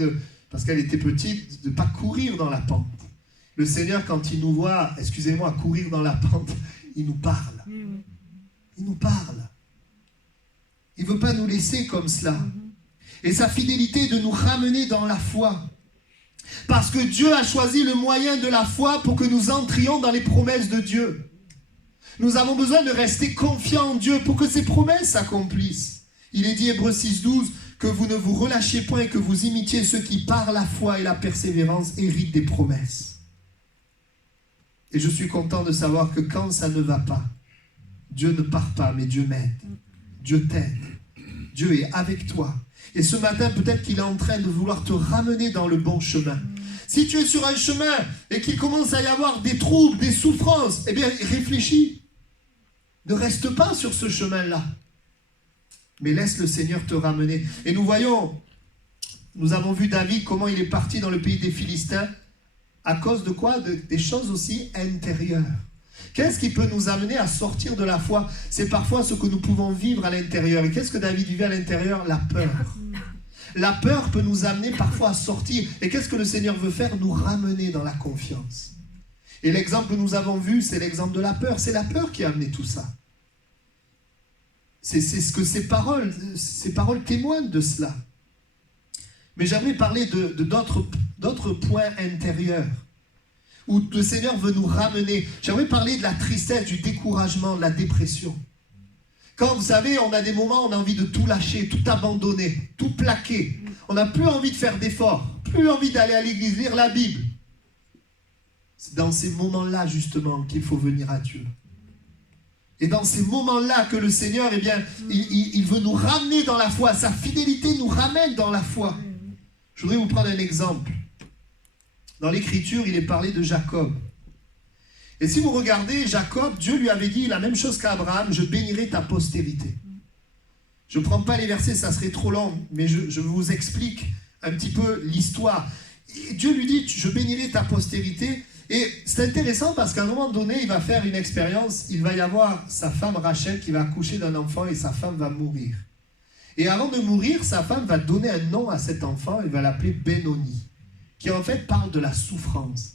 parce qu'elle était petite, de ne pas courir dans la pente. Le Seigneur, quand il nous voit, excusez-moi, courir dans la pente, il nous parle. Il nous parle. Il ne veut pas nous laisser comme cela. Et sa fidélité est de nous ramener dans la foi. Parce que Dieu a choisi le moyen de la foi pour que nous entrions dans les promesses de Dieu. Nous avons besoin de rester confiants en Dieu pour que ses promesses s'accomplissent. Il est dit, Hébreux 6,12, que vous ne vous relâchiez point et que vous imitiez ceux qui, par la foi et la persévérance, héritent des promesses. Et je suis content de savoir que quand ça ne va pas, Dieu ne part pas, mais Dieu m'aide. Dieu t'aide. Dieu est avec toi. Et ce matin, peut-être qu'il est en train de vouloir te ramener dans le bon chemin. Si tu es sur un chemin et qu'il commence à y avoir des troubles, des souffrances, eh bien, réfléchis. Ne reste pas sur ce chemin-là. Mais laisse le Seigneur te ramener. Et nous voyons, nous avons vu David, comment il est parti dans le pays des Philistins. À cause de quoi? Des choses aussi intérieures. Qu'est-ce qui peut nous amener à sortir de la foi? C'est parfois ce que nous pouvons vivre à l'intérieur. Et qu'est-ce que David vivait à l'intérieur? La peur. La peur peut nous amener parfois à sortir. Et qu'est-ce que le Seigneur veut faire? Nous ramener dans la confiance. Et l'exemple que nous avons vu, c'est l'exemple de la peur. C'est la peur qui a amené tout ça. C'est ce que ces paroles témoignent de cela. Mais j'aimerais parler d'autres points intérieurs où le Seigneur veut nous ramener. J'aimerais parler de la tristesse, du découragement, de la dépression. Quand, vous savez, on a des moments où on a envie de tout lâcher, tout abandonner, tout plaquer. On n'a plus envie de faire d'efforts, plus envie d'aller à l'église, lire la Bible. C'est dans ces moments-là, justement, qu'il faut venir à Dieu. Et dans ces moments-là que le Seigneur, eh bien, il veut nous ramener dans la foi. Sa fidélité nous ramène dans la foi. Je voudrais vous prendre un exemple. Dans l'Écriture, il est parlé de Jacob. Et si vous regardez Jacob, Dieu lui avait dit la même chose qu'Abraham, je bénirai ta postérité. Je ne prends pas les versets, ça serait trop long, mais je vous explique un petit peu l'histoire. Et Dieu lui dit, je bénirai ta postérité. Et c'est intéressant parce qu'à un moment donné, il va faire une expérience. Il va y avoir sa femme Rachel qui va accoucher d'un enfant et sa femme va mourir. Et avant de mourir, sa femme va donner un nom à cet enfant, elle va l'appeler Benoni, qui en fait parle de la souffrance.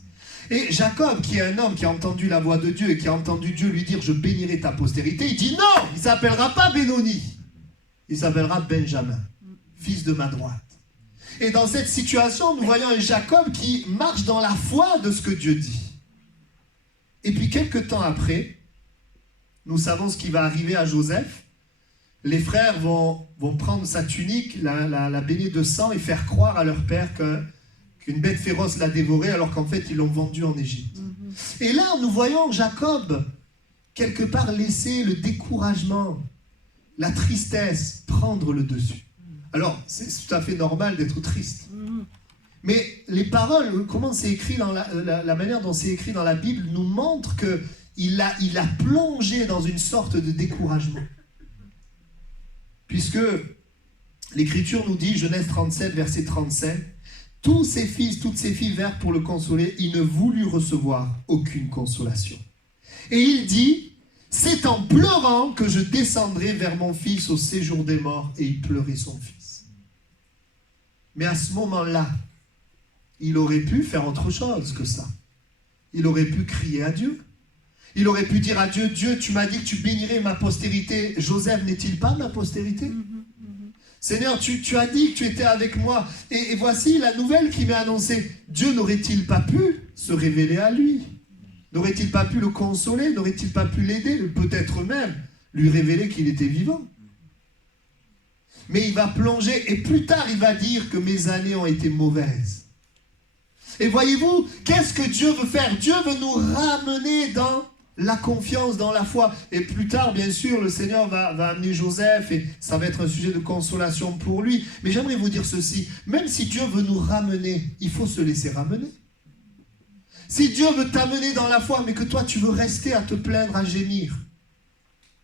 Et Jacob, qui est un homme qui a entendu la voix de Dieu et qui a entendu Dieu lui dire « Je bénirai ta postérité », il dit « Non, il ne s'appellera pas Benoni, il s'appellera Benjamin, fils de ma droite ». Et dans cette situation, nous voyons un Jacob qui marche dans la foi de ce que Dieu dit. Et puis quelques temps après, nous savons ce qui va arriver à Joseph. Les frères vont prendre sa tunique, la baigner de sang et faire croire à leur père qu'une bête féroce l'a dévoré alors qu'en fait ils l'ont vendu en Égypte. Et là nous voyons Jacob quelque part laisser le découragement, la tristesse prendre le dessus. Alors c'est tout à fait normal d'être triste. Mais les paroles, comment c'est écrit dans la manière dont c'est écrit dans la Bible nous montre qu'il a plongé dans une sorte de découragement. Puisque l'Écriture nous dit, Genèse 37, verset 37, « Tous ses fils, toutes ses filles vinrent pour le consoler, il ne voulut recevoir aucune consolation. Et il dit, « C'est en pleurant que je descendrai vers mon fils au séjour des morts. » Et il pleurait son fils. Mais à ce moment-là, il aurait pu faire autre chose que ça. Il aurait pu crier à Dieu. Il aurait pu dire à Dieu, « Dieu, tu m'as dit que tu bénirais ma postérité. Joseph n'est-il pas ma postérité ? Seigneur, tu as dit que tu étais avec moi. Et voici la nouvelle qui m'est annoncée. Dieu n'aurait-il pas pu se révéler à lui? N'aurait-il pas pu le consoler? N'aurait-il pas pu l'aider? Peut-être même lui révéler qu'il était vivant. Mais il va plonger et plus tard il va dire que mes années ont été mauvaises. Et voyez-vous, qu'est-ce que Dieu veut faire? Dieu veut nous ramener dans la confiance, dans la foi. Et plus tard, bien sûr, le Seigneur va amener Joseph et ça va être un sujet de consolation pour lui. Mais j'aimerais vous dire ceci, même si Dieu veut nous ramener, il faut se laisser ramener. Si Dieu veut t'amener dans la foi, mais que toi tu veux rester à te plaindre, à gémir,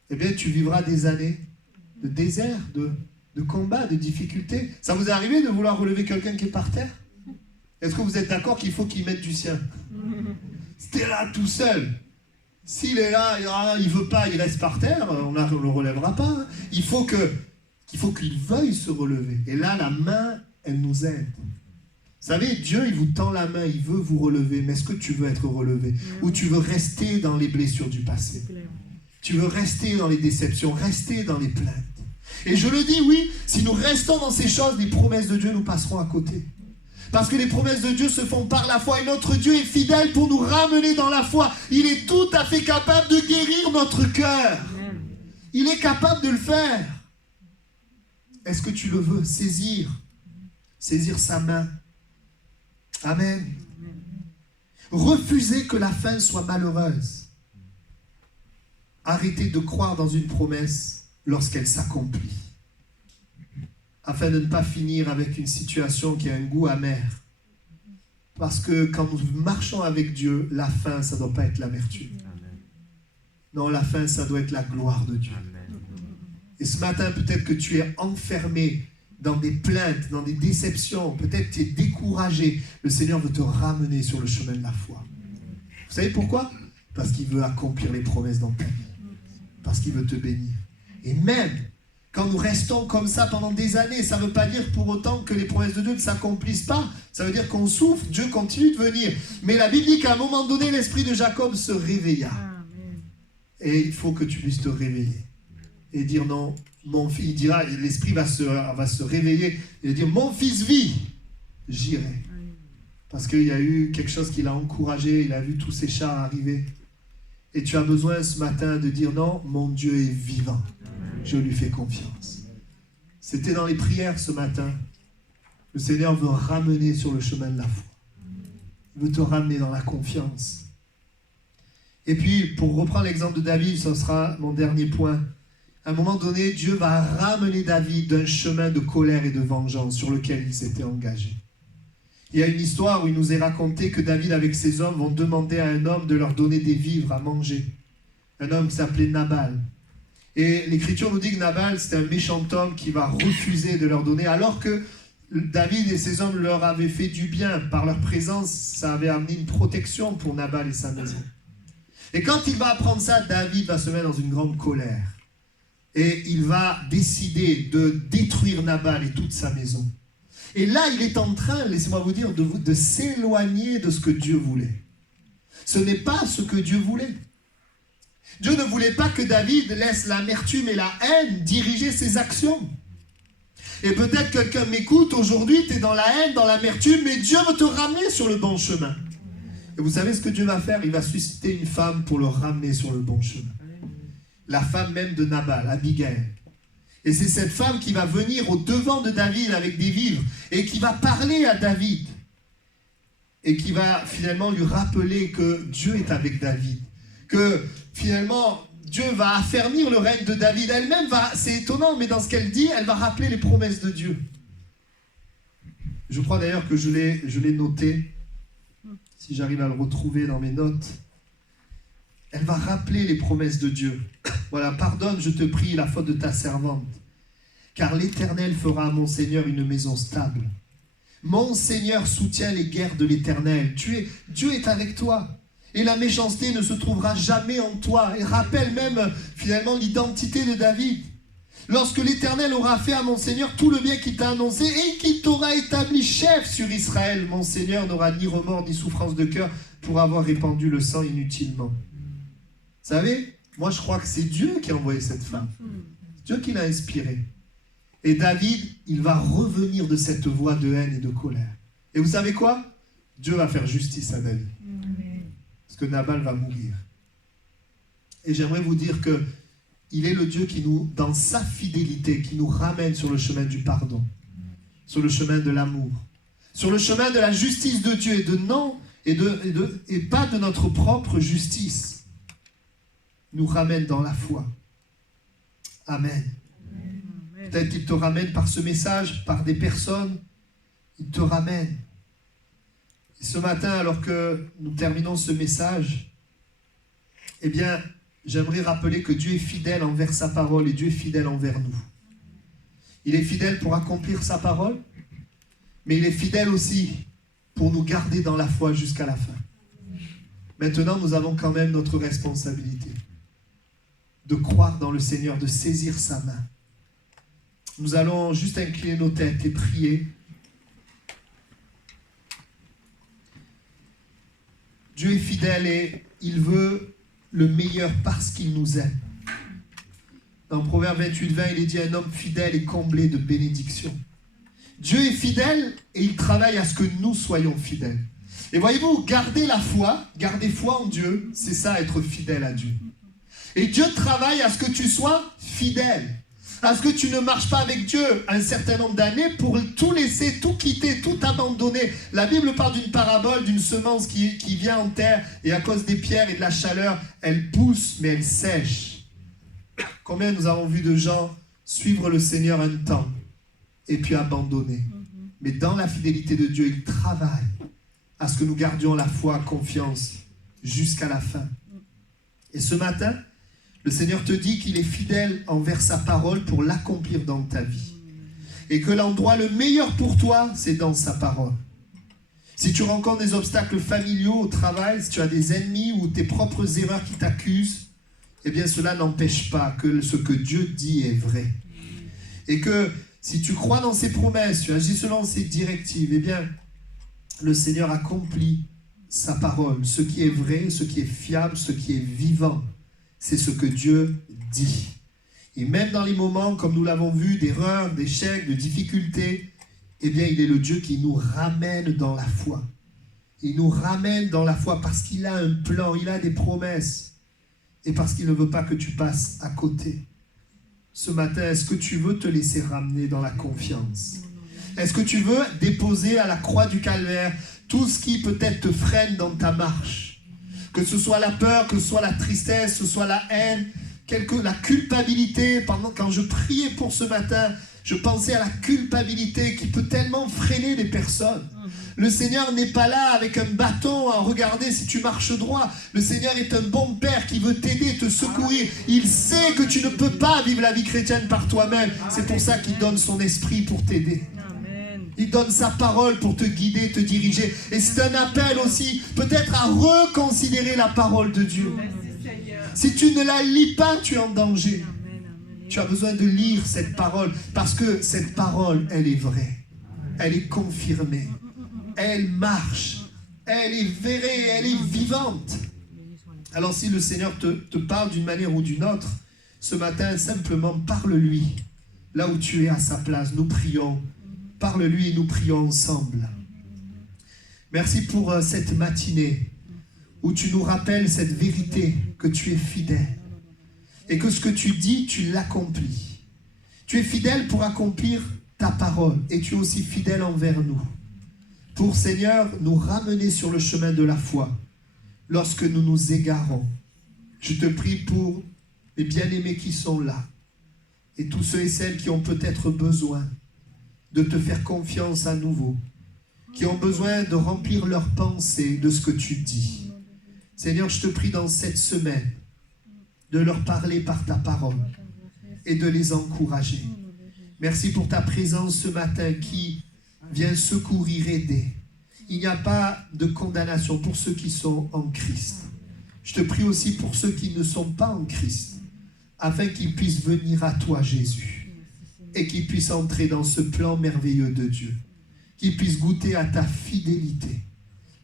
eh bien tu vivras des années de désert, de combat, de difficultés. Ça vous est arrivé de vouloir relever quelqu'un qui est par terre? Est-ce que vous êtes d'accord qu'il faut qu'il mette du sien? C'était là tout seul. S'il est là, il ne veut pas, il reste par terre, on ne le relèvera pas. Il faut qu'il veuille se relever. Et là, la main, elle nous aide. Vous savez, Dieu, il vous tend la main, il veut vous relever. Mais est-ce que tu veux être relevé? Ou tu veux rester dans les blessures du passé? Tu veux rester dans les déceptions, rester dans les plaintes? Et je le dis, oui, si nous restons dans ces choses, les promesses de Dieu nous passeront à côté. Parce que les promesses de Dieu se font par la foi. Et notre Dieu est fidèle pour nous ramener dans la foi. Il est tout à fait capable de guérir notre cœur. Il est capable de le faire. Est-ce que tu le veux? Saisir sa main. Amen. Refuser que la fin soit malheureuse. Arrêtez de croire dans une promesse lorsqu'elle s'accomplit, afin de ne pas finir avec une situation qui a un goût amer. Parce que quand nous marchons avec Dieu, la fin, ça ne doit pas être l'amertume. Non, la fin, ça doit être la gloire de Dieu. Et ce matin, peut-être que tu es enfermé dans des plaintes, dans des déceptions, peut-être tu es découragé. Le Seigneur veut te ramener sur le chemin de la foi. Vous savez pourquoi? Parce qu'il veut accomplir les promesses dans ta vie. Parce qu'il veut te bénir. Et même quand nous restons comme ça pendant des années, ça ne veut pas dire pour autant que les promesses de Dieu ne s'accomplissent pas. Ça veut dire qu'on souffre, Dieu continue de venir. Mais la Bible dit qu'à un moment donné, l'esprit de Jacob se réveilla. Et il faut que tu puisses te réveiller. Et dire non, mon fils, il dira, l'esprit va se réveiller. Il va dire, mon fils vit, j'irai. Parce qu'il y a eu quelque chose qui l'a encouragé, il a vu tous ces chars arriver. Et tu as besoin ce matin de dire non, mon Dieu est vivant. Je lui fais confiance. C'était dans les prières ce matin. Le Seigneur veut ramener sur le chemin de la foi. Il veut te ramener dans la confiance. Et puis, pour reprendre l'exemple de David, ce sera mon dernier point. À un moment donné, Dieu va ramener David d'un chemin de colère et de vengeance sur lequel il s'était engagé. Il y a une histoire où il nous est raconté que David avec ses hommes vont demander à un homme de leur donner des vivres à manger. Un homme qui s'appelait Nabal. Et l'Écriture nous dit que Nabal, c'était un méchant homme qui va refuser de leur donner, alors que David et ses hommes leur avaient fait du bien. Par leur présence, ça avait amené une protection pour Nabal et sa maison. Et quand il va apprendre ça, David va se mettre dans une grande colère. Et il va décider de détruire Nabal et toute sa maison. Et là, il est en train, laissez-moi vous dire, de s'éloigner de ce que Dieu voulait. Ce n'est pas ce que Dieu voulait. Dieu ne voulait pas que David laisse l'amertume et la haine diriger ses actions. Et peut-être quelqu'un m'écoute aujourd'hui, tu es dans la haine, dans l'amertume, mais Dieu veut te ramener sur le bon chemin. Et vous savez ce que Dieu va faire? Il va susciter une femme pour le ramener sur le bon chemin. La femme même de Nabal, Abigail. Et c'est cette femme qui va venir au devant de David avec des vivres et qui va parler à David. Et qui va finalement lui rappeler que Dieu est avec David. Que finalement, Dieu va affermir le règne de David. Elle-même va, c'est étonnant, mais dans ce qu'elle dit, elle va rappeler les promesses de Dieu. Je crois d'ailleurs que je l'ai noté, si j'arrive à le retrouver dans mes notes. Elle va rappeler les promesses de Dieu. Voilà, pardonne, je te prie, la faute de ta servante. Car l'Éternel fera à mon Seigneur une maison stable. Mon Seigneur soutient les guerres de l'Éternel. Dieu est avec toi. Et la méchanceté ne se trouvera jamais en toi. Et rappelle même finalement l'identité de David. Lorsque l'Éternel aura fait à mon Seigneur tout le bien qu'il t'a annoncé et qu'il t'aura établi chef sur Israël, mon Seigneur n'aura ni remords ni souffrance de cœur pour avoir répandu le sang inutilement. Vous savez, moi je crois que c'est Dieu qui a envoyé cette femme. C'est Dieu qui l'a inspirée. Et David, il va revenir de cette voie de haine et de colère. Et vous savez quoi? Dieu va faire justice à David. Parce que Nabal va mourir. Et j'aimerais vous dire que il est le Dieu qui nous, dans sa fidélité, qui nous ramène sur le chemin du pardon, sur le chemin de l'amour, sur le chemin de la justice de Dieu et de non, et pas de notre propre justice. Nous ramène dans la foi. Amen. Peut-être qu'il te ramène par ce message, par des personnes. Il te ramène. Et ce matin, alors que nous terminons ce message, eh bien, j'aimerais rappeler que Dieu est fidèle envers sa parole et Dieu est fidèle envers nous. Il est fidèle pour accomplir sa parole, mais il est fidèle aussi pour nous garder dans la foi jusqu'à la fin. Maintenant, nous avons quand même notre responsabilité de croire dans le Seigneur, de saisir sa main. Nous allons juste incliner nos têtes et prier. Dieu est fidèle et il veut le meilleur parce qu'il nous aime. Dans Proverbe 28, 20, il est dit un homme fidèle est comblé de bénédictions. Dieu est fidèle et il travaille à ce que nous soyons fidèles. Et voyez-vous, garder foi en Dieu, c'est ça, être fidèle à Dieu. Et Dieu travaille à ce que tu sois fidèle. À ce que tu ne marches pas avec Dieu un certain nombre d'années pour tout laisser, tout quitter, tout abandonner. La Bible parle d'une parabole, d'une semence qui vient en terre et à cause des pierres et de la chaleur, elle pousse mais elle sèche. Combien nous avons vu de gens suivre le Seigneur un temps et puis abandonner. Mais dans la fidélité de Dieu, il travaille à ce que nous gardions la foi, confiance jusqu'à la fin. Et ce matin, le Seigneur te dit qu'il est fidèle envers sa parole pour l'accomplir dans ta vie. Et que l'endroit le meilleur pour toi, c'est dans sa parole. Si tu rencontres des obstacles familiaux au travail, si tu as des ennemis ou tes propres erreurs qui t'accusent, eh bien cela n'empêche pas que ce que Dieu dit est vrai. Et que si tu crois dans ses promesses, tu agis selon ses directives, eh bien le Seigneur accomplit sa parole. Ce qui est vrai, ce qui est fiable, ce qui est vivant. C'est ce que Dieu dit. Et même dans les moments, comme nous l'avons vu, d'erreurs, d'échecs, de difficultés, eh bien, il est le Dieu qui nous ramène dans la foi. Il nous ramène dans la foi parce qu'il a un plan, il a des promesses. Et parce qu'il ne veut pas que tu passes à côté. Ce matin, est-ce que tu veux te laisser ramener dans la confiance? Est-ce que tu veux déposer à la croix du calvaire tout ce qui peut-être te freine dans ta marche? Que ce soit la peur, que ce soit la tristesse, que ce soit la haine, la culpabilité. Quand je priais pour ce matin, je pensais à la culpabilité qui peut tellement freiner les personnes. Le Seigneur n'est pas là avec un bâton à regarder si tu marches droit. Le Seigneur est un bon Père qui veut t'aider, te secourir. Il sait que tu ne peux pas vivre la vie chrétienne par toi-même. C'est pour ça qu'il donne son esprit pour t'aider. Il donne sa parole pour te guider, te diriger. Et c'est un appel aussi, peut-être à reconsidérer la parole de Dieu. Si tu ne la lis pas, tu es en danger. Tu as besoin de lire cette parole, parce que cette parole, elle est vraie. Elle est confirmée. Elle marche. Elle est vraie, elle est vivante. Alors si le Seigneur te parle d'une manière ou d'une autre, ce matin, simplement parle-lui. Là où tu es à sa place, nous prions. Parle-lui et nous prions ensemble. Merci pour cette matinée où tu nous rappelles cette vérité, que tu es fidèle. Et que ce que tu dis, tu l'accomplis. Tu es fidèle pour accomplir ta parole. Et tu es aussi fidèle envers nous. Pour, Seigneur, nous ramener sur le chemin de la foi lorsque nous nous égarons. Je te prie pour les bien-aimés qui sont là et tous ceux et celles qui ont peut-être besoin de te faire confiance à nouveau, qui ont besoin de remplir leurs pensées de ce que tu dis. Seigneur, je te prie dans cette semaine de leur parler par ta parole et de les encourager. Merci pour ta présence ce matin qui vient secourir, aider. Il n'y a pas de condamnation pour ceux qui sont en Christ. Je te prie aussi pour ceux qui ne sont pas en Christ, afin qu'ils puissent venir à toi, Jésus. Et qu'ils puissent entrer dans ce plan merveilleux de Dieu. Qu'ils puissent goûter à ta fidélité.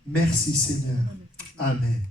Merci Seigneur. Amen.